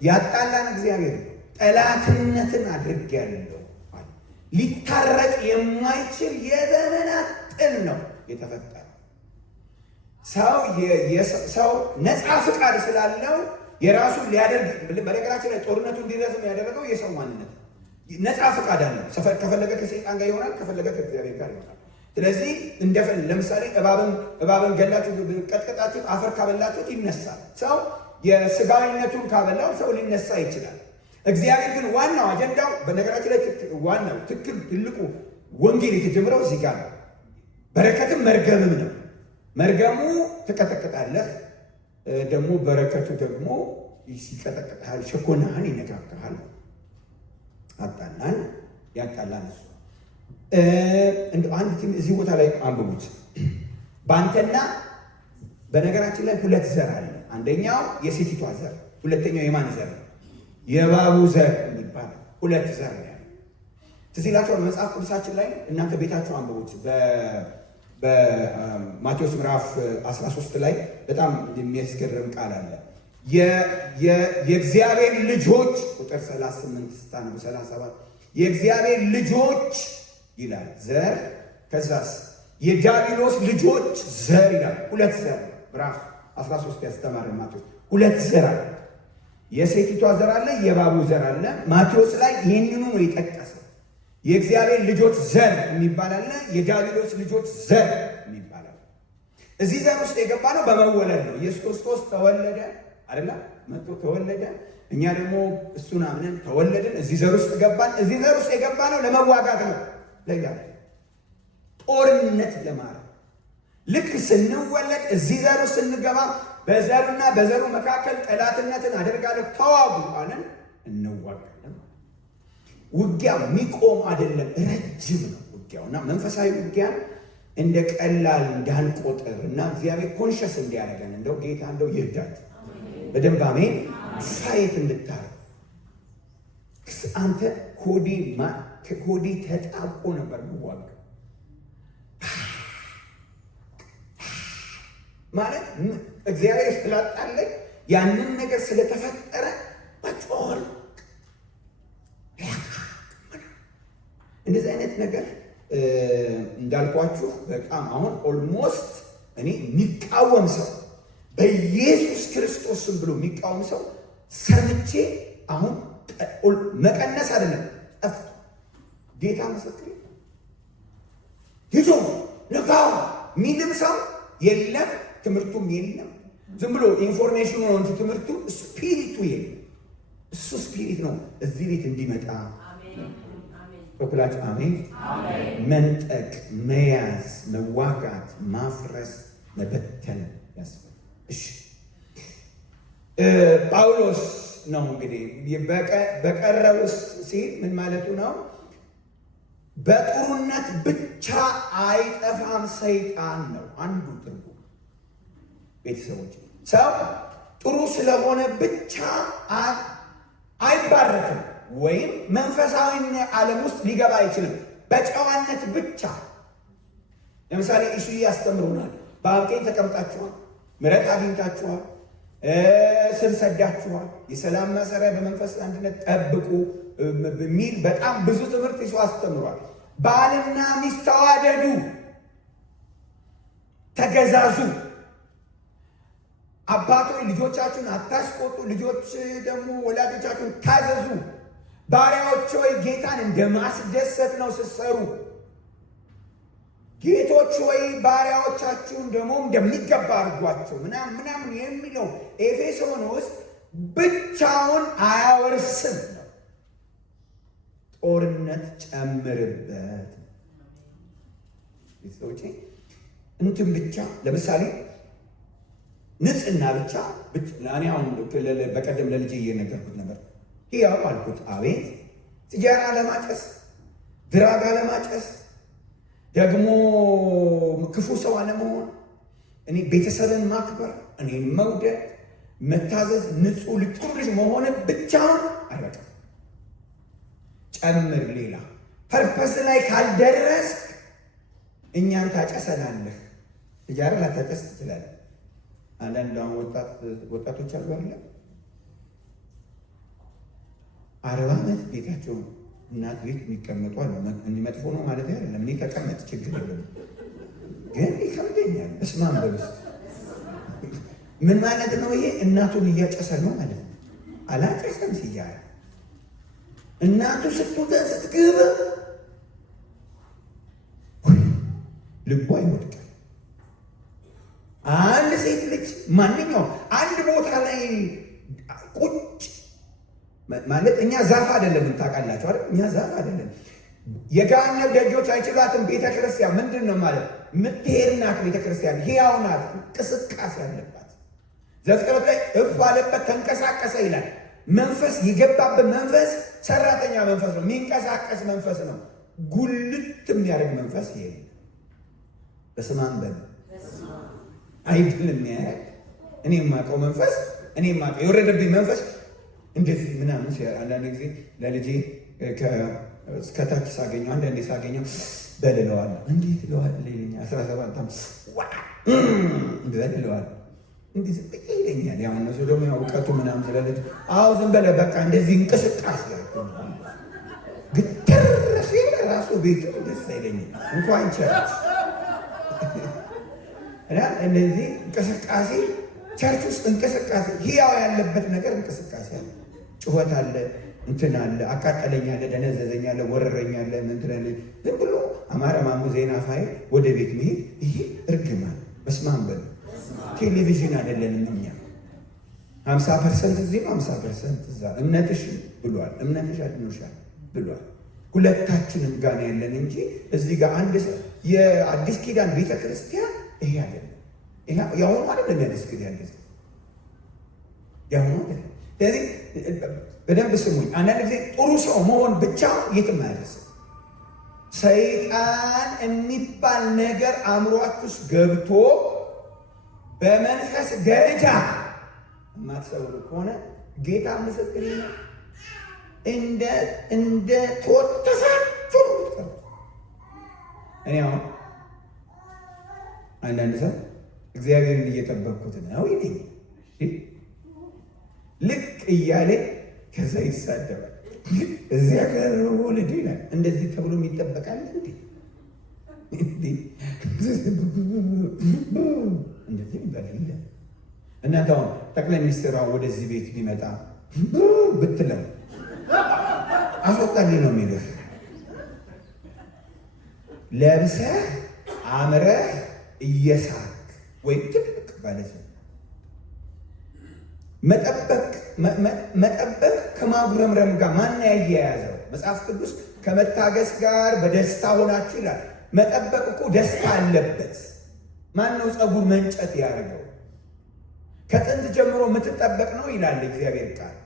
ያጣላን እግዚአብሔር ነው። ጠላትነትን አድርጌያለሁ። ሊታረቅ የማይችል የዘመናት ጥል ነው የተፈጠረው። ሰው ነፃ ፍቃድ ስላለው የራሱን ሊያደርግ። በነገራችን ላይ ጦርነቱ እንዲረዝም ያደረገው የሰው ማንነት ነፃ ፍቃድ አለው። ከፈለገ ከሰይጣን ጋር ይሆናል፣ ከፈለገ ከእግዚአብሔር ጋር ይሆናል። ስለዚህ ለምሳሌ እባብን ገላችሁ ቀጥቅጣችሁት አፈር ካበላችሁት ይነሳል። ሰው የስጋዊነቱን ካበላው ሰው ሊነሳ ይችላል። እግዚአብሔር ግን ዋናው አጀንዳው በነገራችን ላይ ዋናው ትልቁ ወንጌል የተጀመረው እዚህ ጋር ነው። በረከትም መርገምም ነው። መርገሙ ትቀጠቅጣለህ፣ ደግሞ በረከቱ ደግሞ ይቀጠቅጣል፣ ሸኮናህን ይነካካሃል። አጣላን ያጣላን እሱ አንድ እዚህ ቦታ ላይ አንብቡት። በአንተና በነገራችን ላይ ሁለት ዘር አለ። አንደኛው የሴቲቷ ዘር፣ ሁለተኛው የማን ዘር? የእባቡ ዘር የሚባል ሁለት ዘር ነው ያለው። ትዝ ይላችኋል በመጽሐፍ ቅዱሳችን ላይ እናንተ ቤታችሁ አንብቡት። በማቴዎስ ምዕራፍ 13 ላይ በጣም የሚያስገርም ቃል አለ። የእግዚአብሔር ልጆች ቁጥር 38 ስታነቡ 37 የእግዚአብሔር ልጆች ይላል ዘር፣ ከዛስ የዲያብሎስ ልጆች ዘር ይላል። ሁለት ዘር ምዕራፍ 13 ያስተማረን ማቴዎስ ሁለት ዘር አለ። የሴቲቷ ዘር አለ፣ የእባቡ ዘር አለ። ማቴዎስ ላይ ይህንኑ ነው የጠቀሰው። የእግዚአብሔር ልጆች ዘር የሚባል አለ፣ የዲያብሎስ ልጆች ዘር የሚባል አለ። እዚህ ዘር ውስጥ የገባ ነው በመወለድ ነው። ኢየሱስ ክርስቶስ ተወለደ አይደለ? መጥቶ ተወለደ። እኛ ደግሞ እሱን አምነን ተወለድን። እዚህ ዘር ውስጥ ገባን። እዚህ ዘር ውስጥ የገባ ነው ለመዋጋት ነው፣ ለያለ ጦርነት ለማድረግ። ልክ ስንወለድ እዚህ ዘር ውስጥ ስንገባ በዘሩና በዘሩ መካከል ጠላትነትን አደርጋለሁ ተዋጉ አለን፣ እንዋጋለን። ውጊያው የሚቆም አይደለም፣ ረጅም ነው ውጊያው። እና መንፈሳዊ ውጊያን እንደ ቀላል እንዳንቆጥር እና እግዚአብሔር ኮንሸስ እንዲያደርገን እንደው ጌታ እንደው ይርዳችሁ በደንብ አሜን። ፋይት እንድታረግ አንተ ኮዲ ተጣብቆ ነበር የሚዋጋ ማለት እግዚአብሔር ስላጣለኝ ያንን ነገር ስለተፈጠረ በጮል እንደዚህ አይነት ነገር እንዳልኳችሁ በጣም አሁን ኦልሞስት እኔ የሚቃወም ሰው በኢየሱስ ክርስቶስ ስም ብሎ የሚቃወም ሰው ሰምቼ አሁን መቀነስ አይደለም ጠፍቶ ጌታ ምስክሬ ይዞ ነጋው ሚልም ሰው የለም። ትምህርቱም የለም። ዝም ብሎ ኢንፎርሜሽኑ ነው እንጂ ትምህርቱ ስፒሪቱ የለም። እሱ ስፒሪት ነው እዚህ ቤት እንዲመጣ በኩላችሁ አሜን። መንጠቅ፣ መያዝ፣ መዋጋት፣ ማፍረስ፣ መበተን ያስፈልጋል። እሺ ጳውሎስ ነው እንግዲህ በቀረውስ ሲል ምን ማለቱ ነው? በጥሩነት ብቻ አይጠፋም ሰይጣን ነው አንዱ ትርጉም። ቤተሰቦች ሰው ጥሩ ስለሆነ ብቻ አይባረክም ወይም መንፈሳዊ ዓለም ውስጥ ሊገባ አይችልም በጨዋነት ብቻ። ለምሳሌ እሱ ያስተምሩናል። በአብ ቀኝ ተቀምጣችኋል፣ ምሕረት አግኝታችኋል፣ ስር ሰዳችኋል፣ የሰላም መሰሪያ በመንፈስ አንድነት ጠብቁ የሚል በጣም ብዙ ትምህርት ይዞ አስተምሯል። ባልና ሚስት ተዋደዱ፣ ተገዛዙ። አባቶች ልጆቻችሁን አታስቆጡ፣ ልጆች ደግሞ ወላጆቻችሁን ታዘዙ። ባሪያዎች ሆይ ጌታን እንደማስደሰት ነው ስትሰሩ። ጌቶች ሆይ ባሪያዎቻችሁን ደግሞ እንደሚገባ አድርጓቸው ምናምን የሚለው ኤፌሶን ውስጥ ብቻውን አያወርስም ነው። ጦርነት ጨምርበት። ቤተሰቦቼ እንትን ብቻ ለምሳሌ ንጽህና ብቻ እኔ አሁን በቀደም ለልጄ እየነገርኩት ነበር። ያው አልኩት አቤት ሲጃራ ለማጨስ ድራጋ ለማጨስ ደግሞ ክፉ ሰው አለመሆን፣ እኔ ቤተሰብን ማክበር፣ እኔን መውደድ፣ መታዘዝ፣ ንጹህ ጥሩ ልጅ መሆን ብቻውን አይበቃም። ጨምር ሌላ ፐርፐስ ላይ ካልደረስክ እኛን ታጨሰናለህ። ሲጃራ ላታጨስ ትችላለህ። አንዳንድ ወጣቶች አሉ አለ 40 ዓመት ቤታቸው እናት ቤት የሚቀመጡ አሉ። መጥፎ ነው ማለት አይደለም። እኔ ተቀመጥ ችግር የለም፣ ግን ይከብደኛል። እስማም በውስጥ ምን ማለት ነው ይሄ? እናቱን እያጨሰ ነው ማለት ነው። አላጨሰም ሲጃራ። እናቱ ስትወጣ ስትገባ ልቧ ይወድቃል። አንድ ሴት ልጅ ማንኛውም አንድ ቦታ ላይ ቁጭ ማለት እኛ ዛፍ አይደለም ታውቃላችሁ አይደል? እኛ ዛፍ አይደለም። የገሃነም ደጆች አይችላትም። ቤተክርስቲያን ምንድን ነው ማለት? የምትሄድ ናት። ቤተክርስቲያን ሕያው ናት፣ እንቅስቃሴ አለባት። ዘፍጥረት ላይ እፍ አለበት ተንቀሳቀሰ ይላል። መንፈስ የገባበት መንፈስ ሰራተኛ መንፈስ ነው፣ የሚንቀሳቀስ መንፈስ ነው። ጉልት የሚያደርግ መንፈስ ይሄ በስማን በል አይደለም የሚያደርግ እኔ የማውቀው መንፈስ እኔ የማውቀው የወረደብኝ መንፈስ እንደዚህ ምናምን አንዳንድ ጊዜ ለልጄ እስከታች ሳገኘው አንዳንዴ ሳገኘው በልለዋል። እንዴት ይለዋል ለኛ 17 ዓመት በልለዋል እንዴት ይለኛል። ያው እነሱ ደግሞ እውቀቱ ምናምን ስለልጅ ዝም በለ በቃ እንደዚህ እንቅስቃሴ ግትር ሲል ራሱ ቤቱ ደስ አይለኝም እንኳን ቸርች እና እንደዚህ እንቅስቃሴ ቸርች ውስጥ እንቅስቃሴ ህያው ያለበት ነገር እንቅስቃሴ አለ። ጩኸት አለ፣ እንትን አለ፣ አቃጠለኝ አለ፣ ደነዘዘኝ አለ፣ ወረረኝ አለ፣ እንትን አለ። ዝም ብሎ አማረ ማሙ ዜና ፋይል ወደ ቤት መሄድ ይሄ እርግማን። በስመ አብ በሉ። ቴሌቪዥን አይደለንም እኛ 50% እዚህ 50% እዛ። እምነትሽ ብሏል፣ እምነትሽ አድኖሻል ብሏል። ሁለታችንም ጋር ያለን እንጂ እዚህ ጋር አንድ የአዲስ ኪዳን ቤተክርስቲያን ይሄ አይደለም። ይሄ ያው አይደለም የአዲስ ኪዳን ቤተክርስቲያን ያው አይደለም። ስለዚህ በደንብ ስሙኝ። አንዳንድ ጊዜ ጥሩ ሰው መሆን ብቻ የትም አያደርስም። ሰይጣን የሚባል ነገር አእምሯችሁ ውስጥ ገብቶ በመንፈስ ደረጃ የማትሰውሩ ከሆነ ጌታ ምስክር ነው እንደ ተወተሳችሁ ነው። እኔ አሁን አንዳንድ ሰው እግዚአብሔርን እየጠበቅኩት ነው ይለኝ ልክ እያለ ከዛ ይሳደባል። እዚያ ጋር ወለድ ይላል። እንደዚህ ተብሎ ይጠበቃል እንዴ? እንደዚህ በሌለ እናንተ አሁን ጠቅላይ ሚኒስትሯ ወደዚህ ቤት ቢመጣ ብትለው አስወጣልኝ ነው የሚልህ። ለብሰህ አምረህ እየሳቅ ወይ ትልቅ ማለት ነው። መጠበቅ ከማጉረምረም ጋር ማን ያያያዘው? መጽሐፍ ቅዱስ ከመታገስ ጋር በደስታ ሆናችሁ ይላል። መጠበቅ እኮ ደስታ አለበት። ማን ነው ፀጉር መንጨት ያደረገው? ከጥንት ጀምሮ የምትጠበቅ ነው ይላል እግዚአብሔር ቃል።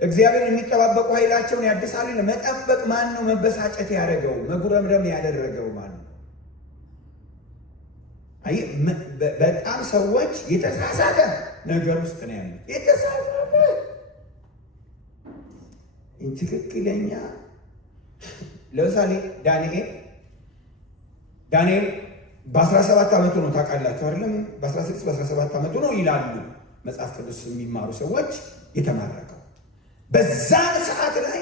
እግዚአብሔር የሚጠባበቁ ኃይላቸውን ያድሳሉ። መጠበቅ ማን ነው መበሳጨት ያደረገው? መጉረምረም ያደረገው ማን ነው? አይ በጣም ሰዎች የተሳሳተ ነገር ውስጥ ነው ያሉት። የተሳሳተ ትክክለኛ ለምሳሌ ዳንኤል በ17 ዓመቱ ነው ታውቃላችሁ አይደለም? በ16 በ17 ዓመቱ ነው ይላሉ መጽሐፍ ቅዱስ የሚማሩ ሰዎች የተማረከው። በዛን ሰዓት ላይ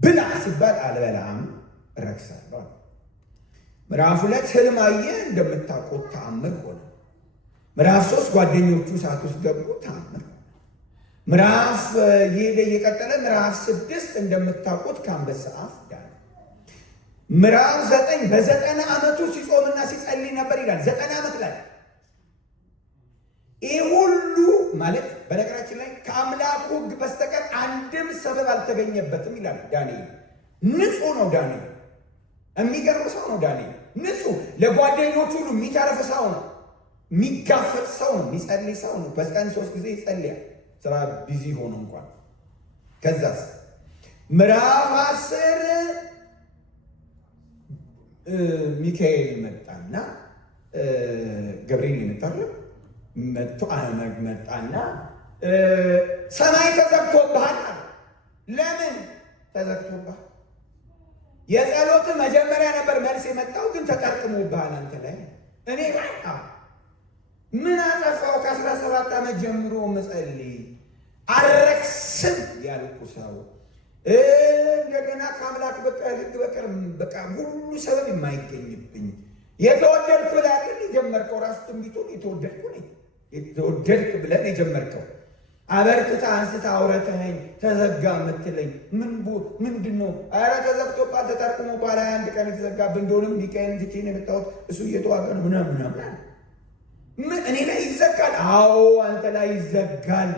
ብላ ሲባል አልበላም እረክሳለሁ። ምዕራፍ 2 ህልም አየ፣ እንደምታውቁት ተአምር ሆነ። ምዕራፍ 3 ጓደኞቹ እሳት ውስጥ ገቡ፣ ተአምር ሆነ። ምዕራፍ እየሄደ እየቀጠለ ምዕራፍ 6 እንደምታውቁት ከአንበሳ አፍ ዳነ። ምዕራፍ 9 በ90 ዓመቱ ሲጾምና ሲጸልይ ነበር ይላል። 90 ዓመት ላይ ይህ ሁሉ ማለት በነገራችን ላይ ከአምላኩ ሕግ በስተቀር አንድም ሰበብ አልተገኘበትም ይላል ዳንኤል። ንጹሕ ነው ዳንኤል። የሚገርም ሰው ነው ዳንኤል። ንጹሕ፣ ለጓደኞቹ ሁሉ የሚተርፍ ሰው ነው። የሚጋፈጥ ሰው ነው። የሚጸልይ ሰው ነው። በቀን 3 ጊዜ ይጸልያል፣ ስራ ቢዚ ሆኖ እንኳን። ከዛስ ምዕራፍ 10 ሚካኤል መጣና ገብርኤል ይመጣል መጣና ሰማይ ተዘግቶብሃል። ለምን ተዘግቶብሃል? የጸሎት መጀመሪያ ነበር መልስ የመጣው፣ ግን ተጠርቅሞብሃል አንተ ላይ። እኔ በቃ ምን አጠፋው? ከ17 ዓመት ጀምሮ መጸልይ አረክስም ያልኩ ሰው እንደገና ከአምላክ ሕግ በቀር በቃ ሁሉ ሰበብ የማይገኝብኝ የተወደድክ ብለህ የጀመርከው ራሱ ትንቢቱን የተወደድኩ ነኝ የተወደድክ ብለን የጀመርከው አበርትታ አንስታ አውረተኸኝ ተዘጋ የምትለኝ ምንድን ነው? ኧረ ተዘግቶባት ተጠርቅሞ በኋላ 21 ቀን የተዘጋብህ እንደሆንም ሚካኤልን ትቼ ነው የመጣሁት፣ እሱ እየተዋጋ ነው ምናምን እኔ ላይ ይዘጋል። አዎ አንተ ላይ ይዘጋል።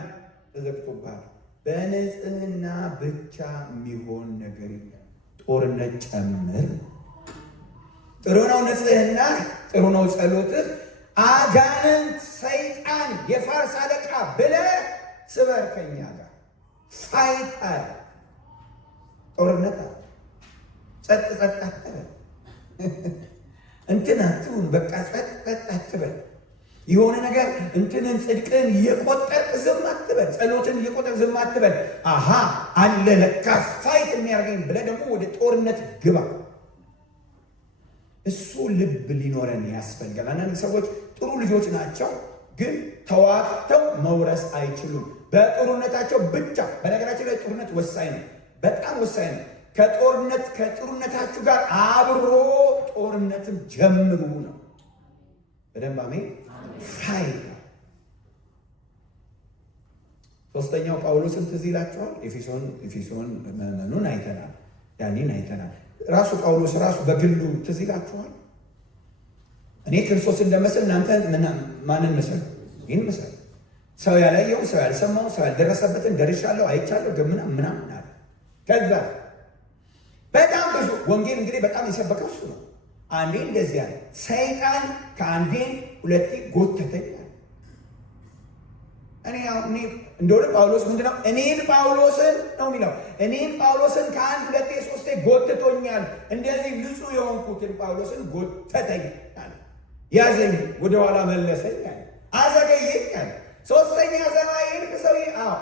ተዘግቶብሃል። በንጽህና ብቻ የሚሆን ነገር የለም። ጦርነት ጨምር። ጥሩ ነው ንጽህና፣ ጥሩ ነው ጸሎትህ። አጋንንት ሰይጣን የፋርስ አለቃ ብለህ ስበር ከኛ ጋር ፋይት አለ። ጦርነት አለ። ጸጥ አትበል። እንትን አትሁን። በቃ ጸጥ አትበል። የሆነ ነገር እንትንን ጽድቅን እየቆጠርክ ዝም አትበል። ጸሎትን እየቆጠርክ ዝም አትበል። አሃ አለ ለካ ፋይት የሚያደርገኝ ብለህ ደግሞ ወደ ጦርነት ግባ። እሱ ልብ ሊኖረን ያስፈልጋል። አንዳንድ ሰዎች ጥሩ ልጆች ናቸው፣ ግን ተዋግተው መውረስ አይችሉም በጥሩነታቸው ብቻ። በነገራችን ላይ ጥሩነት ወሳኝ ነው፣ በጣም ወሳኝ ነው። ከጥሩነታችሁ ጋር አብሮ ጦርነትን ጀምሩ ነው። በደንብ አሜን። ፋይል ሶስተኛው ጳውሎስን ትዝ ይላችኋል። ኤፌሶን መኑን አይተናል፣ ያኔን አይተናል። ራሱ ጳውሎስ ራሱ በግሉ ትዝ ይላችኋል። እኔ ክርስቶስ እንደመስል እናንተ ማንን መስል? ይህን መስል። ሰው ያላየው፣ ሰው ያልሰማው፣ ሰው ያልደረሰበትን ደርሻለሁ፣ አይቻለሁ፣ ምናምን አለ። ከዛ በጣም ብዙ ወንጌል እንግዲህ በጣም የሰበከው እሱ ነው። አንዴ እንደዚህ ያለ ሰይጣን ከአንዴ ሁለቴ ጎተተኝ። እኔ እንደሆነ ጳውሎስ ምንድነው እኔን ጳውሎስን ነው የሚለው። እኔን ጳውሎስን ከአንድ ሁለቴ ሶስቴ ጎትቶኛል። እንደዚህ ንጹሕ የሆንኩትን ጳውሎስን ጎተተኝ አለ። ያዘኝ፣ ወደኋላ መለሰኝ አለ። አዘገየኝ አለ። ሶስተኛ ሰማይ ሄድክ ሰው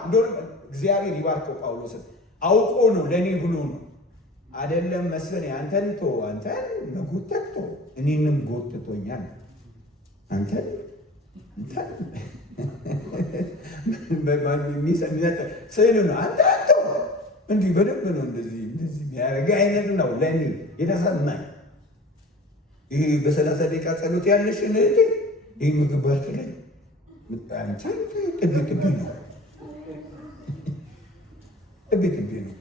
እንደሆነ እግዚአብሔር ይባርከው ጳውሎስን። አውቆ ነው ለእኔ ብሎ ነው አይደለም መስፍን አንተን መጎተት እኔንም ጎትቶኛል። አንተን ስዕሉ ነው። አንተ እንዲህ በደንብ ነው እንደዚህ የሚያደርግ አይነት ነው ለእኔ የተሰማኝ። ይህ በ30 ደቂቃ ጸሎት ያለሽ እህቴ ይህ ምግብ ባልከለኝ አንቺ ጥቢ ነው፣ ጥቢ ነው።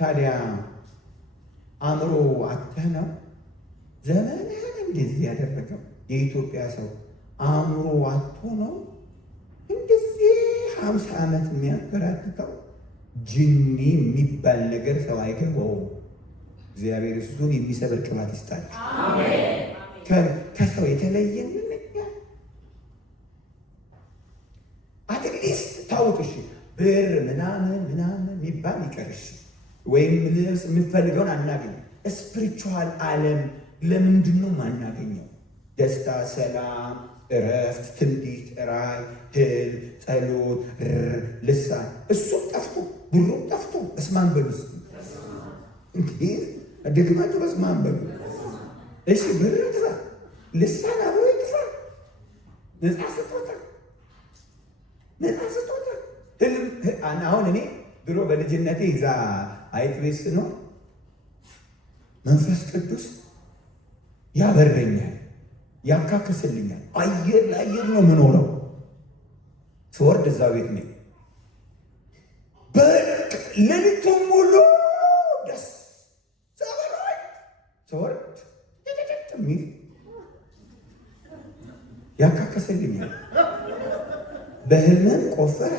ታዲያ አእምሮ አጥተህ ነው ዘመንህን እንደዚህ ያደረገው። የኢትዮጵያ ሰው አእምሮ አጥቶ ነው እንደዚህ 50 ዓመት የሚያበራትተው። ጅኒ የሚባል ነገር ሰው አይገባውም። እግዚአብሔር እሱን የሚሰብር ቅባት ይስጣችሁ። ከሰው የተለየ አትሊስት ታውት እሺ፣ ብር ምናምን የሚባል ይቀርሽ፣ ወይም ልብስ የምትፈልገውን አናገኝ። ስፒሪቹዋል ዓለም ለምንድን ነው ማናገኘው? ደስታ፣ ሰላም፣ እረፍት፣ ትንቢት፣ ራእይ፣ ህልም፣ ጸሎት፣ ልሳን፣ እሱም ጠፍቶ ብሩም ጠፍቶ እስማን በሉ እንዲህ ደግማችሁ በስማን በሉ። እሺ ብር ይጥፋ፣ ልሳን አብሮ ይጥፋ፣ ነፃ ስጦታ ህልም። አሁን እኔ ድሮ በልጅነቴ ይዛ አይት ቤት ስኖር መንፈስ ቅዱስ ያበረኛል፣ ያካክስልኛል። አየር ለአየር ነው የምኖረው። ስወርድ እዛ ቤት ነኝ። በቃ ሌሊቱን ሙሉ ደስ ዘበሎኝ ስወርድ ሚል ያካክስልኛል። በህልምም ቆፈረ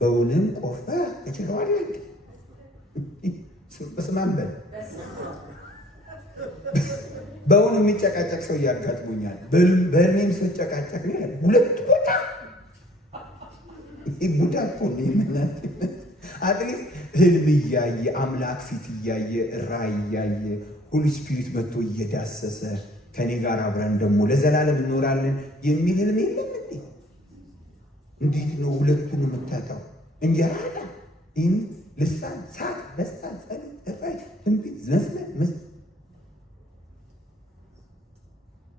በውንም ቆፈረ እችለዋለሁ። በስማን በል በውን የሚጨቃጨቅ ሰው እያጋጥሙኛል። በህልሜም ሰው ጨቃጨቅ ነው ያለ። ሁለት ቦታ ቡዳ እኮ ምናት አትሊስት ህልም እያየ አምላክ ፊት እያየ ራእይ እያየ ሁሉ ስፒሪት መጥቶ እየዳሰሰ ከኔ ጋር አብረን ደግሞ ለዘላለም እንኖራለን የሚል ህልም የለም እንዴ? እንዴት ነው ሁለቱን የምታጣው? እንጀራ ይህን ልሳን፣ ሳቅ፣ ደስታ፣ ጸሎት፣ ራእይ፣ ትንቢት፣ ዘስነ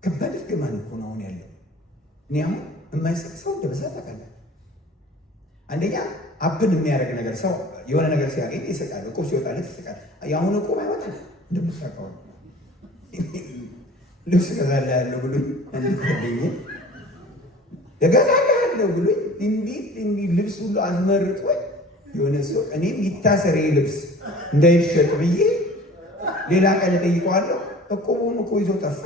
ከባድ እርግማን እኮ ነው አሁን ያለው። እኔ አሁን የማይስቅ ሰው እንደበዛ ታውቃለህ። አንደኛ አብን የሚያደርግ ነገር ሰው የሆነ ነገር ሲያገኝ ይስቃል። እቁብ ሲወጣለት ይስቃል። የአሁኑ እቁብ አይወጣል እንደምታውቀው። ልብስ እገዛልሃለሁ ብሎኝ እንዲከደኝ እገዛልሃለሁ ብሎኝ እንዲህ ልብስ ሁሉ አስመርጦኝ የሆነ ሰው እኔም ይታሰር ልብስ እንዳይሸጥ ብዬ ሌላ ቀን እጠይቀዋለሁ። እቁቡን እኮ ይዞ ጠፋ።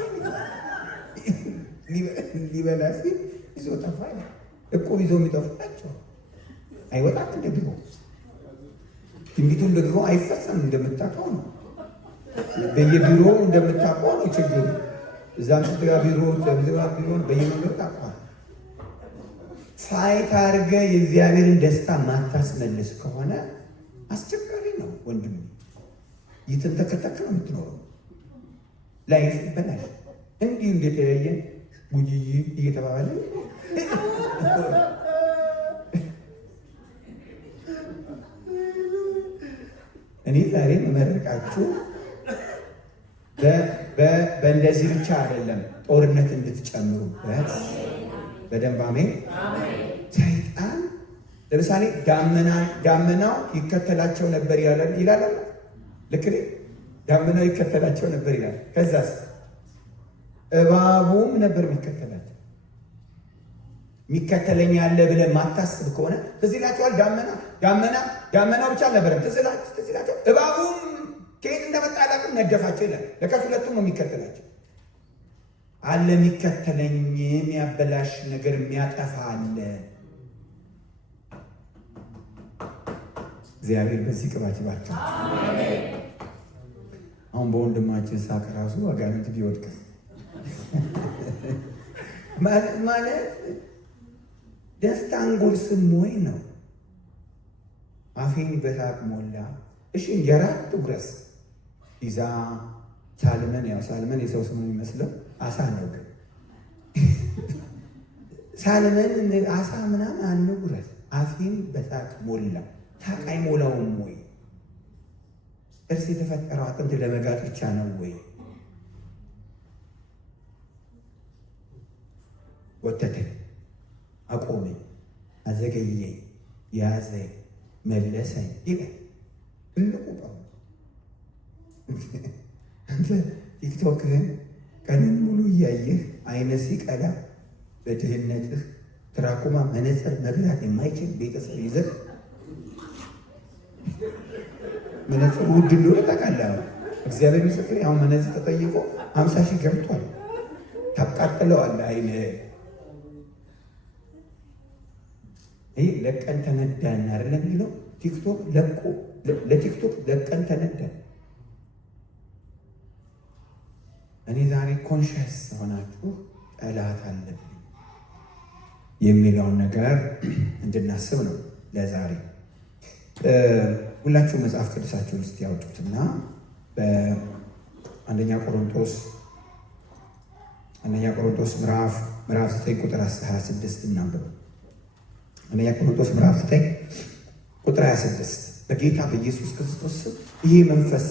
ሊበላ ሲል ይዞ ጠፋ። እቁብ ይዞ የሚጠፉ ናቸው። አይወጣም እንደ ድሮ። ትንቢቱ እንደ ድሮ አይፈጸም እንደምታውቀው ነው። በየቢሮ እንደምታውቀው ነው ችግሩ። እዛም ስትጋ ቢሮ በየመንገዱ ታውቀዋል። ፋይት አድርገህ የእግዚአብሔርን ደስታ ማታስመልስ ከሆነ አስቸጋሪ ነው ወንድም። ይተንተከተክ ነው የምትኖረው። ላይፍ ይበላል። እንዲህ እንደተለያየ ጉጂዬ እየተባባለ እኔ ዛሬ መመረቃችሁ በእንደዚህ ብቻ አይደለም፣ ጦርነት እንድትጨምሩበት በደንብ አሜን። ሰይጣን ለምሳሌ ዳመናው ይከተላቸው ነበር ይላል። ልክ ዳመናው ይከተላቸው ነበር ይላል። ከዛስ እባቡም ነበር የሚከተላቸው። የሚከተለኝ ያለ ብለህ ማታስብ ከሆነ ትዝ ይላቸዋል። ዳመናው ብቻ አልነበረም፣ ትዝ ይላቸው እባቡም ከየት እንደመጣ አላውቅም ነደፋቸው ይላል። ለከፍ ሁለቱም ነው የሚከተላቸው አለ። የሚከተለኝ የሚያበላሽ ነገር የሚያጠፋ አለ። እግዚአብሔር በዚህ ቅባት ይባርካል። አሁን በወንድማችን ሳቅ ራሱ አጋንንት ቢወድቅ ማለት ደስታ አንጎልስም ወይ ነው። አፌን በሳቅ ሞላ። እሺ እንጀራ ትጉረስ ይዛ ሳልመን የሰው ስም የሚመስለው አሳ ነው። ግን ሳልመን አሳ ምናምን አንጉረስ። አፌን በሳቅ ሞላ። ሳቅ አይሞላውም ወይ? እርስ የተፈጠረው አጥንት ለመጋጥ ብቻ ነው ወይ? ወተተኝ፣ አቆመኝ፣ አዘገየኝ፣ ያዘኝ፣ መለሰኝ ይላል ትልቁ አንተ ቲክቶክህን ቀንን ሙሉ እያየህ አይነ ሲቀላ በድህነትህ ትራኩማ መነጽር መግዛት የማይችል ቤተሰብ ይዘህ መነጽር ውድ እንደሆነ ታውቃለህ። እግዚአብሔር ምስክር፣ አሁን መነጽር ተጠይቆ 50 ሺህ ገብቷል። ታቃጥለዋለህ አይነ ይህ ለቀን ተነዳን አይደለም የሚለው ቲክቶክ ለቲክቶክ ለቀን ተነዳን። እኔ ዛሬ ኮንሽስ ሆናችሁ ጠላት አለብኝ የሚለውን ነገር እንድናስብ ነው። ለዛሬ ሁላችሁ መጽሐፍ ቅዱሳችሁን ውስጥ ያወጡትና በአንደኛ ቆሮንቶስ ምዕራፍ 9 ቁጥር 26 እናንብብ። አንደኛ ቆሮንቶስ ምዕራፍ 9 ቁጥር 26 በጌታ በኢየሱስ ክርስቶስ ስም ይሄ መንፈስ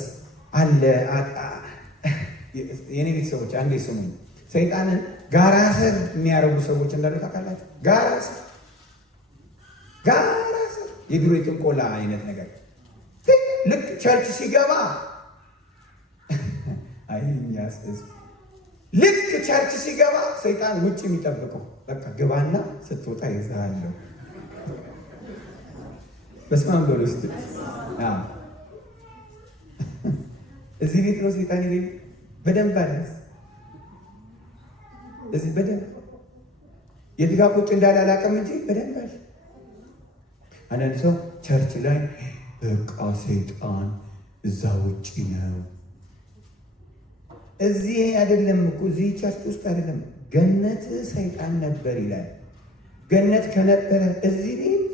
አለ። የኔ ቤተሰቦች አንዴ ስሙኝ። ሰይጣንን ጋራ ስር የሚያደርጉ ሰዎች እንዳሉ ታውቃላችሁ። ጋራ ስር የድሮ የጥንቆላ አይነት ነገር ልክ ቸርች ሲገባ ልክ ቸርች ሲገባ ሰይጣን ውጭ የሚጠብቀው በቃ ግባና ስትወጣ ይዛለሁ። በስመ አብ በል ውስጥ እዚህ ቤት ነው ሰይጣን ይሄ በደንብ አለስ እዚህ በደንብ የትጋ ቁጭ እንዳለ አላውቅም እንጂ በደንብ አለ። አንዳንድ ሰው ቸርች ላይ በቃ ሰይጣን እዛ ውጭ ነው። እዚህ አይደለም እኮ እዚህ ቸርች ውስጥ አይደለም። ገነት ሰይጣን ነበር ይላል። ገነት ከነበረ እዚህ ቤት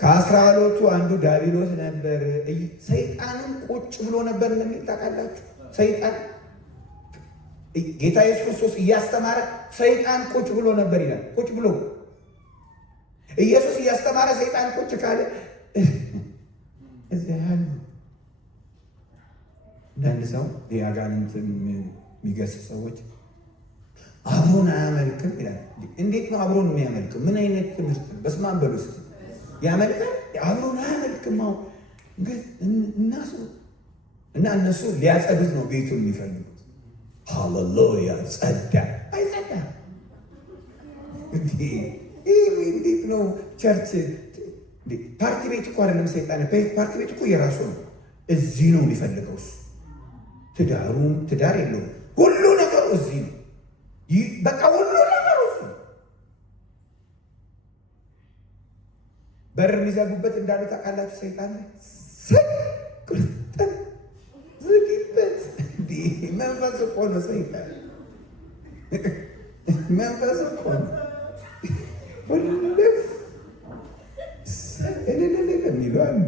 ከ12ቱ አንዱ ዲያብሎስ ነበር። ሰይጣንም ቁጭ ብሎ ነበር እንደሚል ታውቃላችሁ። ሰይጣን ጌታ ኢየሱስ ክርስቶስ እያስተማረ ሰይጣን ቁጭ ብሎ ነበር ይላል። ቁጭ ብሎ ኢየሱስ እያስተማረ ሰይጣን ቁጭ ካለ እዚህ ያለ አንዳንድ ሰው የአጋንንት የሚገስጹ ሰዎች አብሮን አያመልክም ይላል። እንዴት ነው አብሮን የሚያመልክም? ምን አይነት ትምህርት ነው? በስመ አብ በሉ እስኪ። ያመልካል? አብሮን አያመልክም። እና እነሱ ሊያጸዱት ነው ቤቱን የሚፈልጉት። ሃሌሉያ! ጸዳ አይጸዳ? እንዴት ነው ቸርች? ፓርቲ ቤት እኮ አይደለም ሰይጣን። ፓርቲ ቤት እኮ የራሱ ነው። እዚህ ነው የሚፈልገው እሱ። ትዳር የለውም። ሁሉ ነገሩ እዚህ ነው። በቃ ሁሉ ነገሩ እሱ። በር የሚዘጉበት እንዳሉ ታውቃላችሁ። ሰይጣን ቁርጠን ዝጊበት። መንፈስ እኮ ነው ሰይጣን። መንፈስ እኮ ነው። ሁሉም የሚሉ አሉ።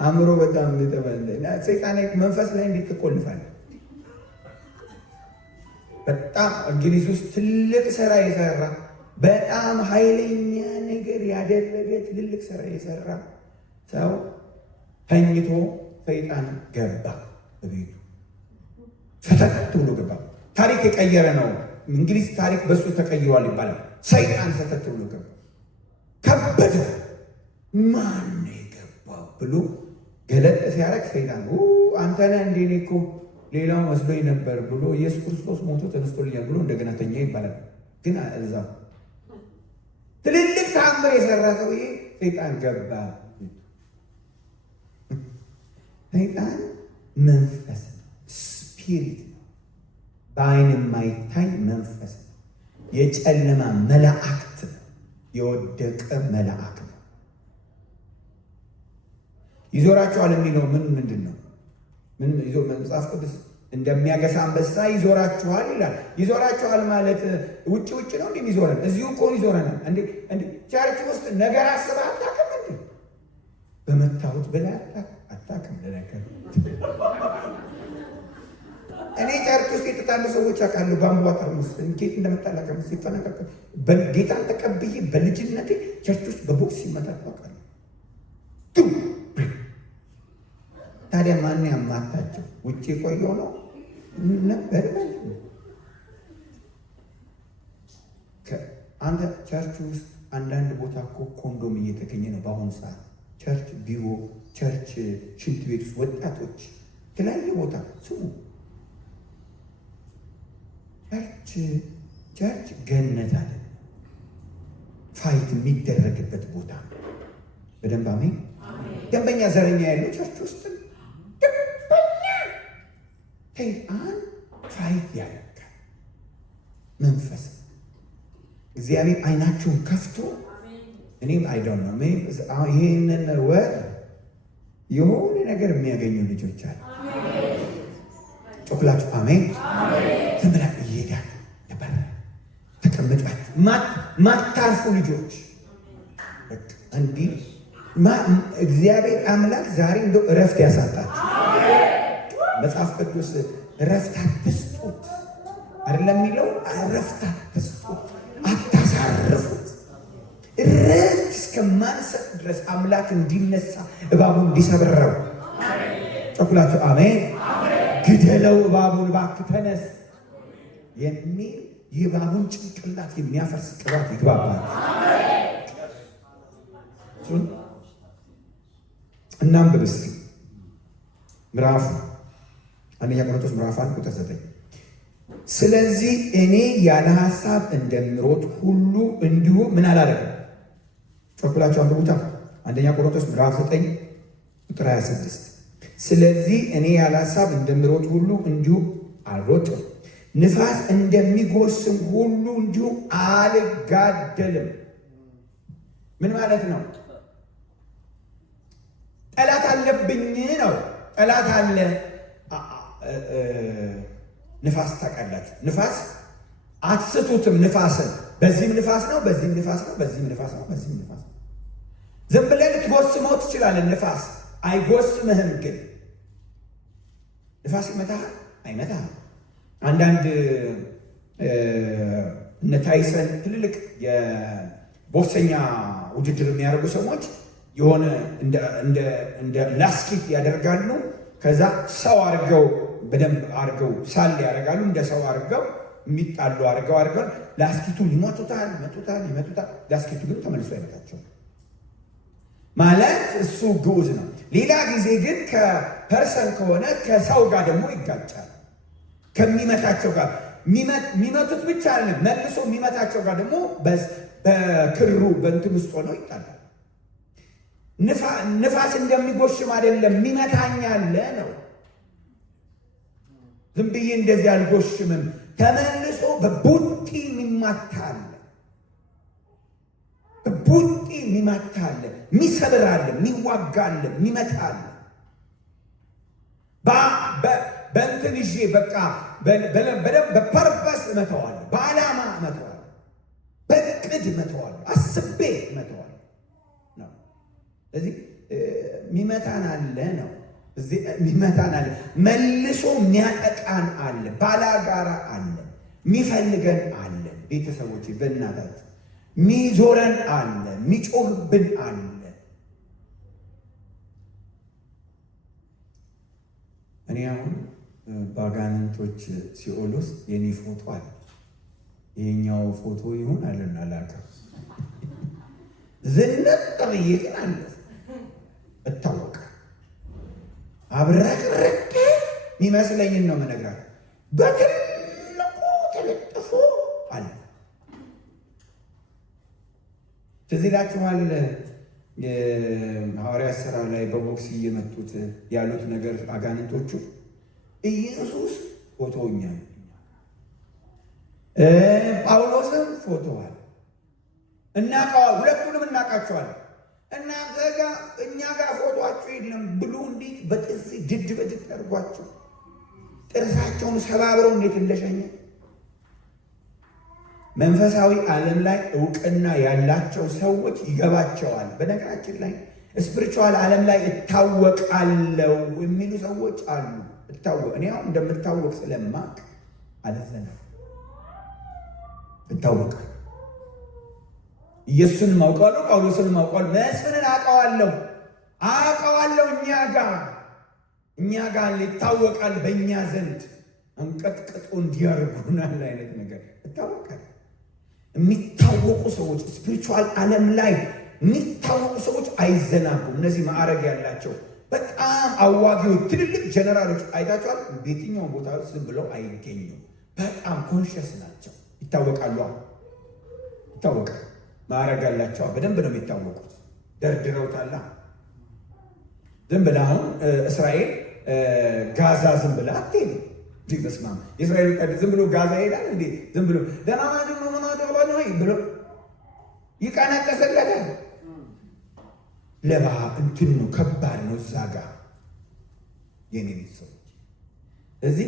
አእምሮ በጣም ሰይጣን መንፈስ ላይ እንዴት ትቆልፋለህ? በጣም እንግሊዝ ውስጥ ትልቅ ስራ የሰራ በጣም ኃይለኛ ነገር ያደረገ ትልልቅ ስራ የሰራ ሰው ተኝቶ ሰይጣን ገባ በቤቱ ሰተት ብሎ ገባ። ታሪክ የቀየረ ነው። እንግሊዝ ታሪክ በሱ ተቀይሯል ይባላል። ሰይጣን ሰተት ብሎ ገባ። ከበደ። ማን ነው የገባው ብሎ ገለጥ ሲያደርግ ሰይጣን አንተ ነህ እንዴ? እኔ እኮ ሌላው መስሎኝ ነበር ብሎ ኢየሱስ ክርስቶስ ሞቶ ተነስቶልኛል ብሎ እንደገና ተኛ ይባላል። ግን እዛ ትልልቅ ተአምር የሰራ ሰውዬ ሰይጣን ገባ። ሰይጣን መንፈስ ስፒሪት ነው። በአይን የማይታይ መንፈስ ነው። የጨለማ መላእክት ነው። የወደቀ መልአክ ነው። ይዞራቸዋል የሚለው ምንድን ነው? ምን ይዞ መጽሐፍ ቅዱስ እንደሚያገሳ አንበሳ ይዞራችኋል ይላል። ይዞራችኋል ማለት ውጭ ነው እንዴ ይዞረን? እዚሁ እኮ ይዞረናል እንዴ? ቸርች ውስጥ ነገር አስበህ አታውቅም እንዴ? በመታወት ብለህ አታውቅም። ለነገር እኔ ቸርች ውስጥ የተጣሉ ሰዎች አውቃለሁ። ባምቧ ጠርሙስ እንዴት እንደመጣላቀም ሲፈነቀቅ ጌታን ተቀብዬ በልጅነቴ ቸርች ውስጥ በቦክስ ሲመታቱ አውቃለሁ። ታዲያ ማን ያማታቸው? ውጭ ቆየው ነው ነበር። አንተ ቸርች ውስጥ አንዳንድ ቦታ እኮ ኮንዶም እየተገኘ ነው በአሁኑ ሰዓት። ቸርች ቢሮ፣ ቸርች ሽንት ቤት ውስጥ ወጣቶች የተለያየ ቦታ ስሙ። ቸርች ገነት አለ። ፋይት የሚደረግበት ቦታ በደንብ አሜን። ደንበኛ ዘረኛ ያለው ቸርች ውስጥ ሰይጣን ፋይት ያደርጋል። መንፈስ እግዚአብሔር አይናችሁን ከፍቶ እኔም አይዶን ነው ይሄንን ወር የሆነ ነገር የሚያገኙ ልጆች አሉ። ጮክላችሁ አሜን። ዝም ብላ እየሄዳል ነበር ተቀምጣችሁ ማታርፉ ልጆች እንዲህ እግዚአብሔር አምላክ ዛሬ እንደው እረፍት ያሳጣችሁ። መጽሐፍ ቅዱስ እረፍት አትስጡት አይደለም የሚለው? እረፍት አትስጡት፣ አታሳርፉት። እረፍት እስከማንሰጥ ድረስ አምላክ እንዲነሳ እባቡን እንዲሰብረው ጨኩላችሁ አሜን። ግደለው እባቡን እባክህ ተነስ የሚል የእባቡን ጭንቅላት የሚያፈርስ ቅባት ይግባባል። እናንብብ እስኪ ምዕራፍ አንደኛ ቆሮንቶስ ምዕራፍ 1 ቁጥር 9 ስለዚህ እኔ ያለ ሐሳብ እንደምሮጥ ሁሉ እንዲሁ ምን አላደረግም። ጮክላችሁ አንብቡታ። አንደኛ ቆሮንቶስ ምዕራፍ 9 ቁጥር 26 ስለዚህ እኔ ያለ ሐሳብ እንደምሮጥ ሁሉ እንዲሁ አልሮጥም፣ ንፋስ እንደሚጎስም ሁሉ እንዲሁ አልጋደልም። ምን ማለት ነው? ጠላት አለብኝ ነው። ጠላት አለ። ንፋስ ታውቃላችሁ። ንፋስ አትስቱትም። ንፋስን በዚህም ንፋስ ነው፣ በዚህም ንፋስ ነው፣ በዚህም ንፋስ ነው፣ በዚህም ንፋስ ነው። ዝም ብለህ ልትጎስመው ትችላለህ። ንፋስ አይጎስምህም። ግን ንፋስ ይመታሃል አይመታህም። አንዳንድ እነ ታይሰን ትልልቅ የቦክሰኛ ውድድር የሚያደርጉ ሰዎች የሆነ እንደ ላስኪት ያደርጋሉ። ከዛ ሰው አድርገው በደንብ አድርገው ሳል ያደርጋሉ። እንደ ሰው አድርገው የሚጣሉ አድርገው ላስኪቱን ይመቱታል። ላስኪቱ ግን ተመልሶ አይመታቸው ማለት እሱ ግዑዝ ነው። ሌላ ጊዜ ግን ከፐርሰን ከሆነ ከሰው ጋር ደግሞ ይጋጫል። ከሚመታቸው ጋር የሚመቱት ብቻ አይደለም፣ መልሶ የሚመታቸው ጋር ደግሞ በክሩ በእንትን ውስጥ ሆነው ይጣላል። ንፋስ እንደሚጎሽም አይደለም፣ የሚመታኛለ ነው። ዝም ብዬ እንደዚህ አልጎሽምም። ተመልሶ በቡጢ የሚማታለ፣ በቡጢ የሚማታለ፣ የሚሰብራለ፣ የሚዋጋለ፣ የሚመታለ። በእንትን ይዤ በቃ በፐርፐስ እመተዋለሁ፣ በዓላማ እመተዋለሁ፣ በእቅድ እመተዋለሁ፣ አስቤ እመተዋለሁ ነው። ስለዚህ ሚመታን አለ ነው። ሚመታን አለ፣ መልሶ የሚያጠቃን አለ፣ ባላጋራ አለ፣ ሚፈልገን አለ። ቤተሰቦች በእናታችሁ ሚዞረን አለ፣ ሚጮህብን አለ። እኔ አሁን በአጋንንቶች ሲኦል ውስጥ የኔ ፎቶ አለ። ይሄኛው ፎቶ ይሁን አለና አላውቅም። ዝነጥ ብዬ ግን አለሁ እታወቃለሁ። አብረቅርቄ የሚመስለኝን ነው የምነግራለሁ። በትልቁ ተለጥፎ አለ። ትዝ ይላችኋል የሐዋርያት ሥራ ላይ በቦክስ እየመጡት ያሉት ነገር አጋንንቶቹ ኢየሱስ ፎቶኛል፣ ጳውሎስም ፎቶዋል፣ እናውቀዋል፣ ሁለቱንም እናውቃቸዋለን። እኛ ጋር ፎቶአቸው የለም ብሎ እንዴት በጥፊ ድድ በድድ አድርጓቸው ጥርሳቸውን ሰባብረው እንዴት እንደሸኘ። መንፈሳዊ ዓለም ላይ እውቅና ያላቸው ሰዎች ይገባቸዋል። በነገራችን ላይ ስፒሪቹዋል ዓለም ላይ እታወቃለሁ የሚሉ ሰዎች አሉ። እኔ አሁን እንደምታወቅ ስለማቅ አለዘና እታወቃለሁ። ኢየሱስን ማውቃለሁ፣ ጳውሎስን ማውቃለሁ፣ መስፍንን አውቀዋለሁ። እኛ ጋር ይታወቃል። በእኛ ዘንድ እንቀጥቅጦ እንዲያርጉናል አይነት ነገር እታወቃለሁ። የሚታወቁ ሰዎች ስፒሪቹዋል ዓለም ላይ የሚታወቁ ሰዎች አይዘናጉም። እነዚህ ማዕረግ ያላቸው በጣም አዋጊዎች፣ ትልልቅ ጀነራሎች አይታቸዋል። በየትኛውም ቦታ ዝም ብለው አይገኙም። በጣም ኮንሽስ ናቸው። ይታወቃሉ። ይታወቃል። ማዕረግ ያላቸው በደንብ ነው የሚታወቁት። ደርድረውታላ። ዝም ብለህ አሁን እስራኤል ጋዛ ዝም ብለህ አትሄድም። በስመ አብ የእስራኤል ቀድ ዝም ብሎ ጋዛ ይሄዳል እንዴ? ዝም ብሎ ደናማድ ነው ብሎ ይቀነቀስለታል። ለባ እንትን ነው፣ ከባድ ነው። እዛ ጋር የኔ ቤተሰቦች እዚህ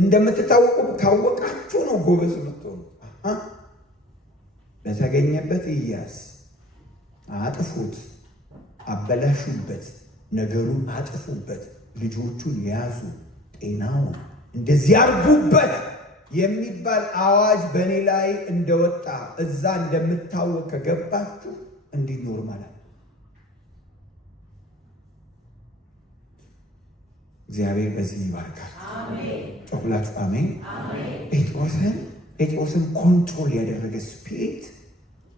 እንደምትታወቁ ካወቃችሁ ነው ጎበዝ የምትሆኑ። በተገኘበት እያዝ አጥፉት፣ አበላሹበት፣ ነገሩን አጥፉበት፣ ልጆቹን ያዙ፣ ጤናውን እንደዚህ አርጉበት የሚባል አዋጅ በእኔ ላይ እንደወጣ እዛ እንደምታወቅ ከገባችሁ እንዲህ ኖርማል አለ። እግዚአብሔር በዚህ ይባርካል። ጮኩላችሁ አሜን። ጴጥሮስን ኮንትሮል ያደረገ ስፒሪት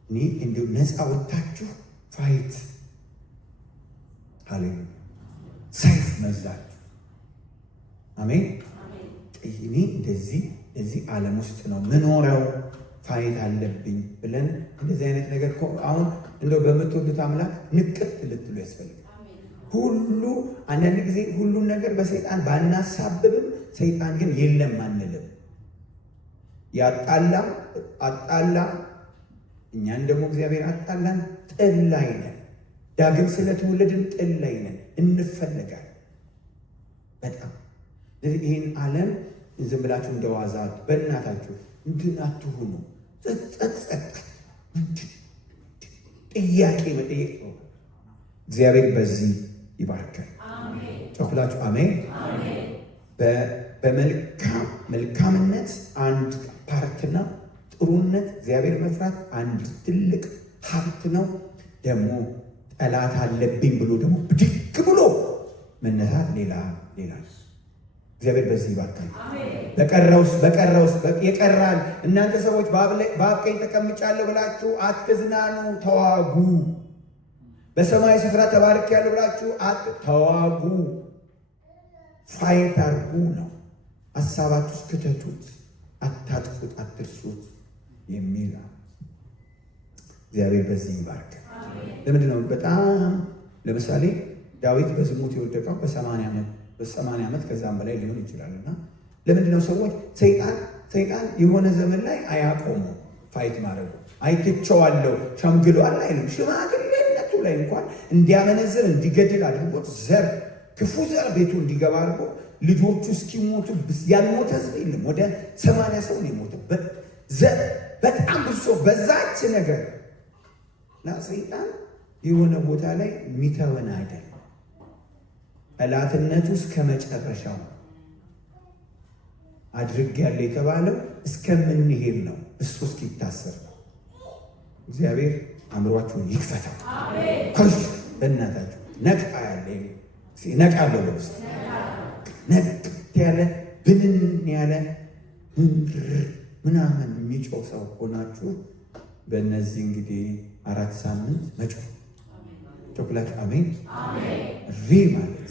እኔ እንዲሁ ነፃ ወጥታችሁ ፋይት ሃሌሉያ ሰይፍ መዛችሁ አሜን። እኔ እዚህ ዓለም ውስጥ ነው ምኖረው ፋይት አለብኝ ብለን እንደዚህ አይነት ነገር አሁን እንደው በምትወዱት አምላክ ንቅት ልትሉ ያስፈልጋል። ሁሉ አንዳንድ ጊዜ ሁሉን ነገር በሰይጣን ባናሳብብም ሰይጣን ግን የለም አንልም። አጣላ እኛን ደግሞ እግዚአብሔር አጣላን። ጥል ላይ ነን። ዳግም ስለተወለድን ጥል ላይ ነን። እንፈለጋለን በጣም። ይህን ዓለም ዝም ብላችሁ እንደዋዛ በእናታችሁ እንትን አትሁኑ። ጸጸት ጥያቄ መጠየቅ ነው። እግዚአብሔር በዚህ ይባርካል። ጮኩላችሁ አሜን። በመልካምነት አንድ ፓርት ነው። ጥሩነት እግዚአብሔር መፍራት አንድ ትልቅ ሀብት ነው። ደግሞ ጠላት አለብኝ ብሎ ደግሞ ብድግ ብሎ መነሳት ሌላ እግዚአብሔር በዚህ ይባርካል። በቀረውስ የቀራል። እናንተ ሰዎች በአብ ቀኝ ተቀምጫለሁ ብላችሁ አትዝናኑ፣ ተዋጉ። በሰማይ ስፍራ ተባርኬያለሁ ብላችሁ ተዋጉ፣ ፋይት አድርጉ ነው። ሀሳባችሁ ክተቱት፣ አታጥፉት፣ አትርሱት የሚል እግዚአብሔር በዚህ ይባርካል። ለምንድን ነው በጣም ለምሳሌ ዳዊት በዝሙት የወደቀው በ80 ዓመት ከዛም በላይ ሊሆን ይችላል። እና ለምንድን ነው ሰዎች ሰይጣን የሆነ ዘመን ላይ አያቆሙ ፋይት ማድረጉ አይትቸዋለሁ ሸምግሏል አይልም። ሽማግሌነቱ ላይ እንኳን እንዲያመነዝር እንዲገድል አድርጎት ክፉ ዘር ቤቱ እንዲገባ አድርጎ ልጆቹ እስኪሞቱ ያልሞተ ህዝብ የለም። ወደ 80 ሰው ነው የሞተበት። በጣም ብዙ ሰው በዛች ነገር እና ሰይጣን የሆነ ቦታ ላይ የሚተወን አይደለም። ጠላትነቱ እስከ መጨረሻው አድርጌያለሁ የተባለው እስከምንሄድ ነው። እሱ እስኪታሰር ነው። እግዚአብሔር አእምሯችሁን ይክፈታል። ኮሽ በእናታችሁ ነቃ ያለ ነቃ ያለው በውስጥ ነቅ ያለ ብንን ያለ ምናምን የሚጮህ ሰው ሆናችሁ በእነዚህ እንግዲህ 4 ሳምንት መጮህ ጮክላችሁ አሜን ሪ ማለት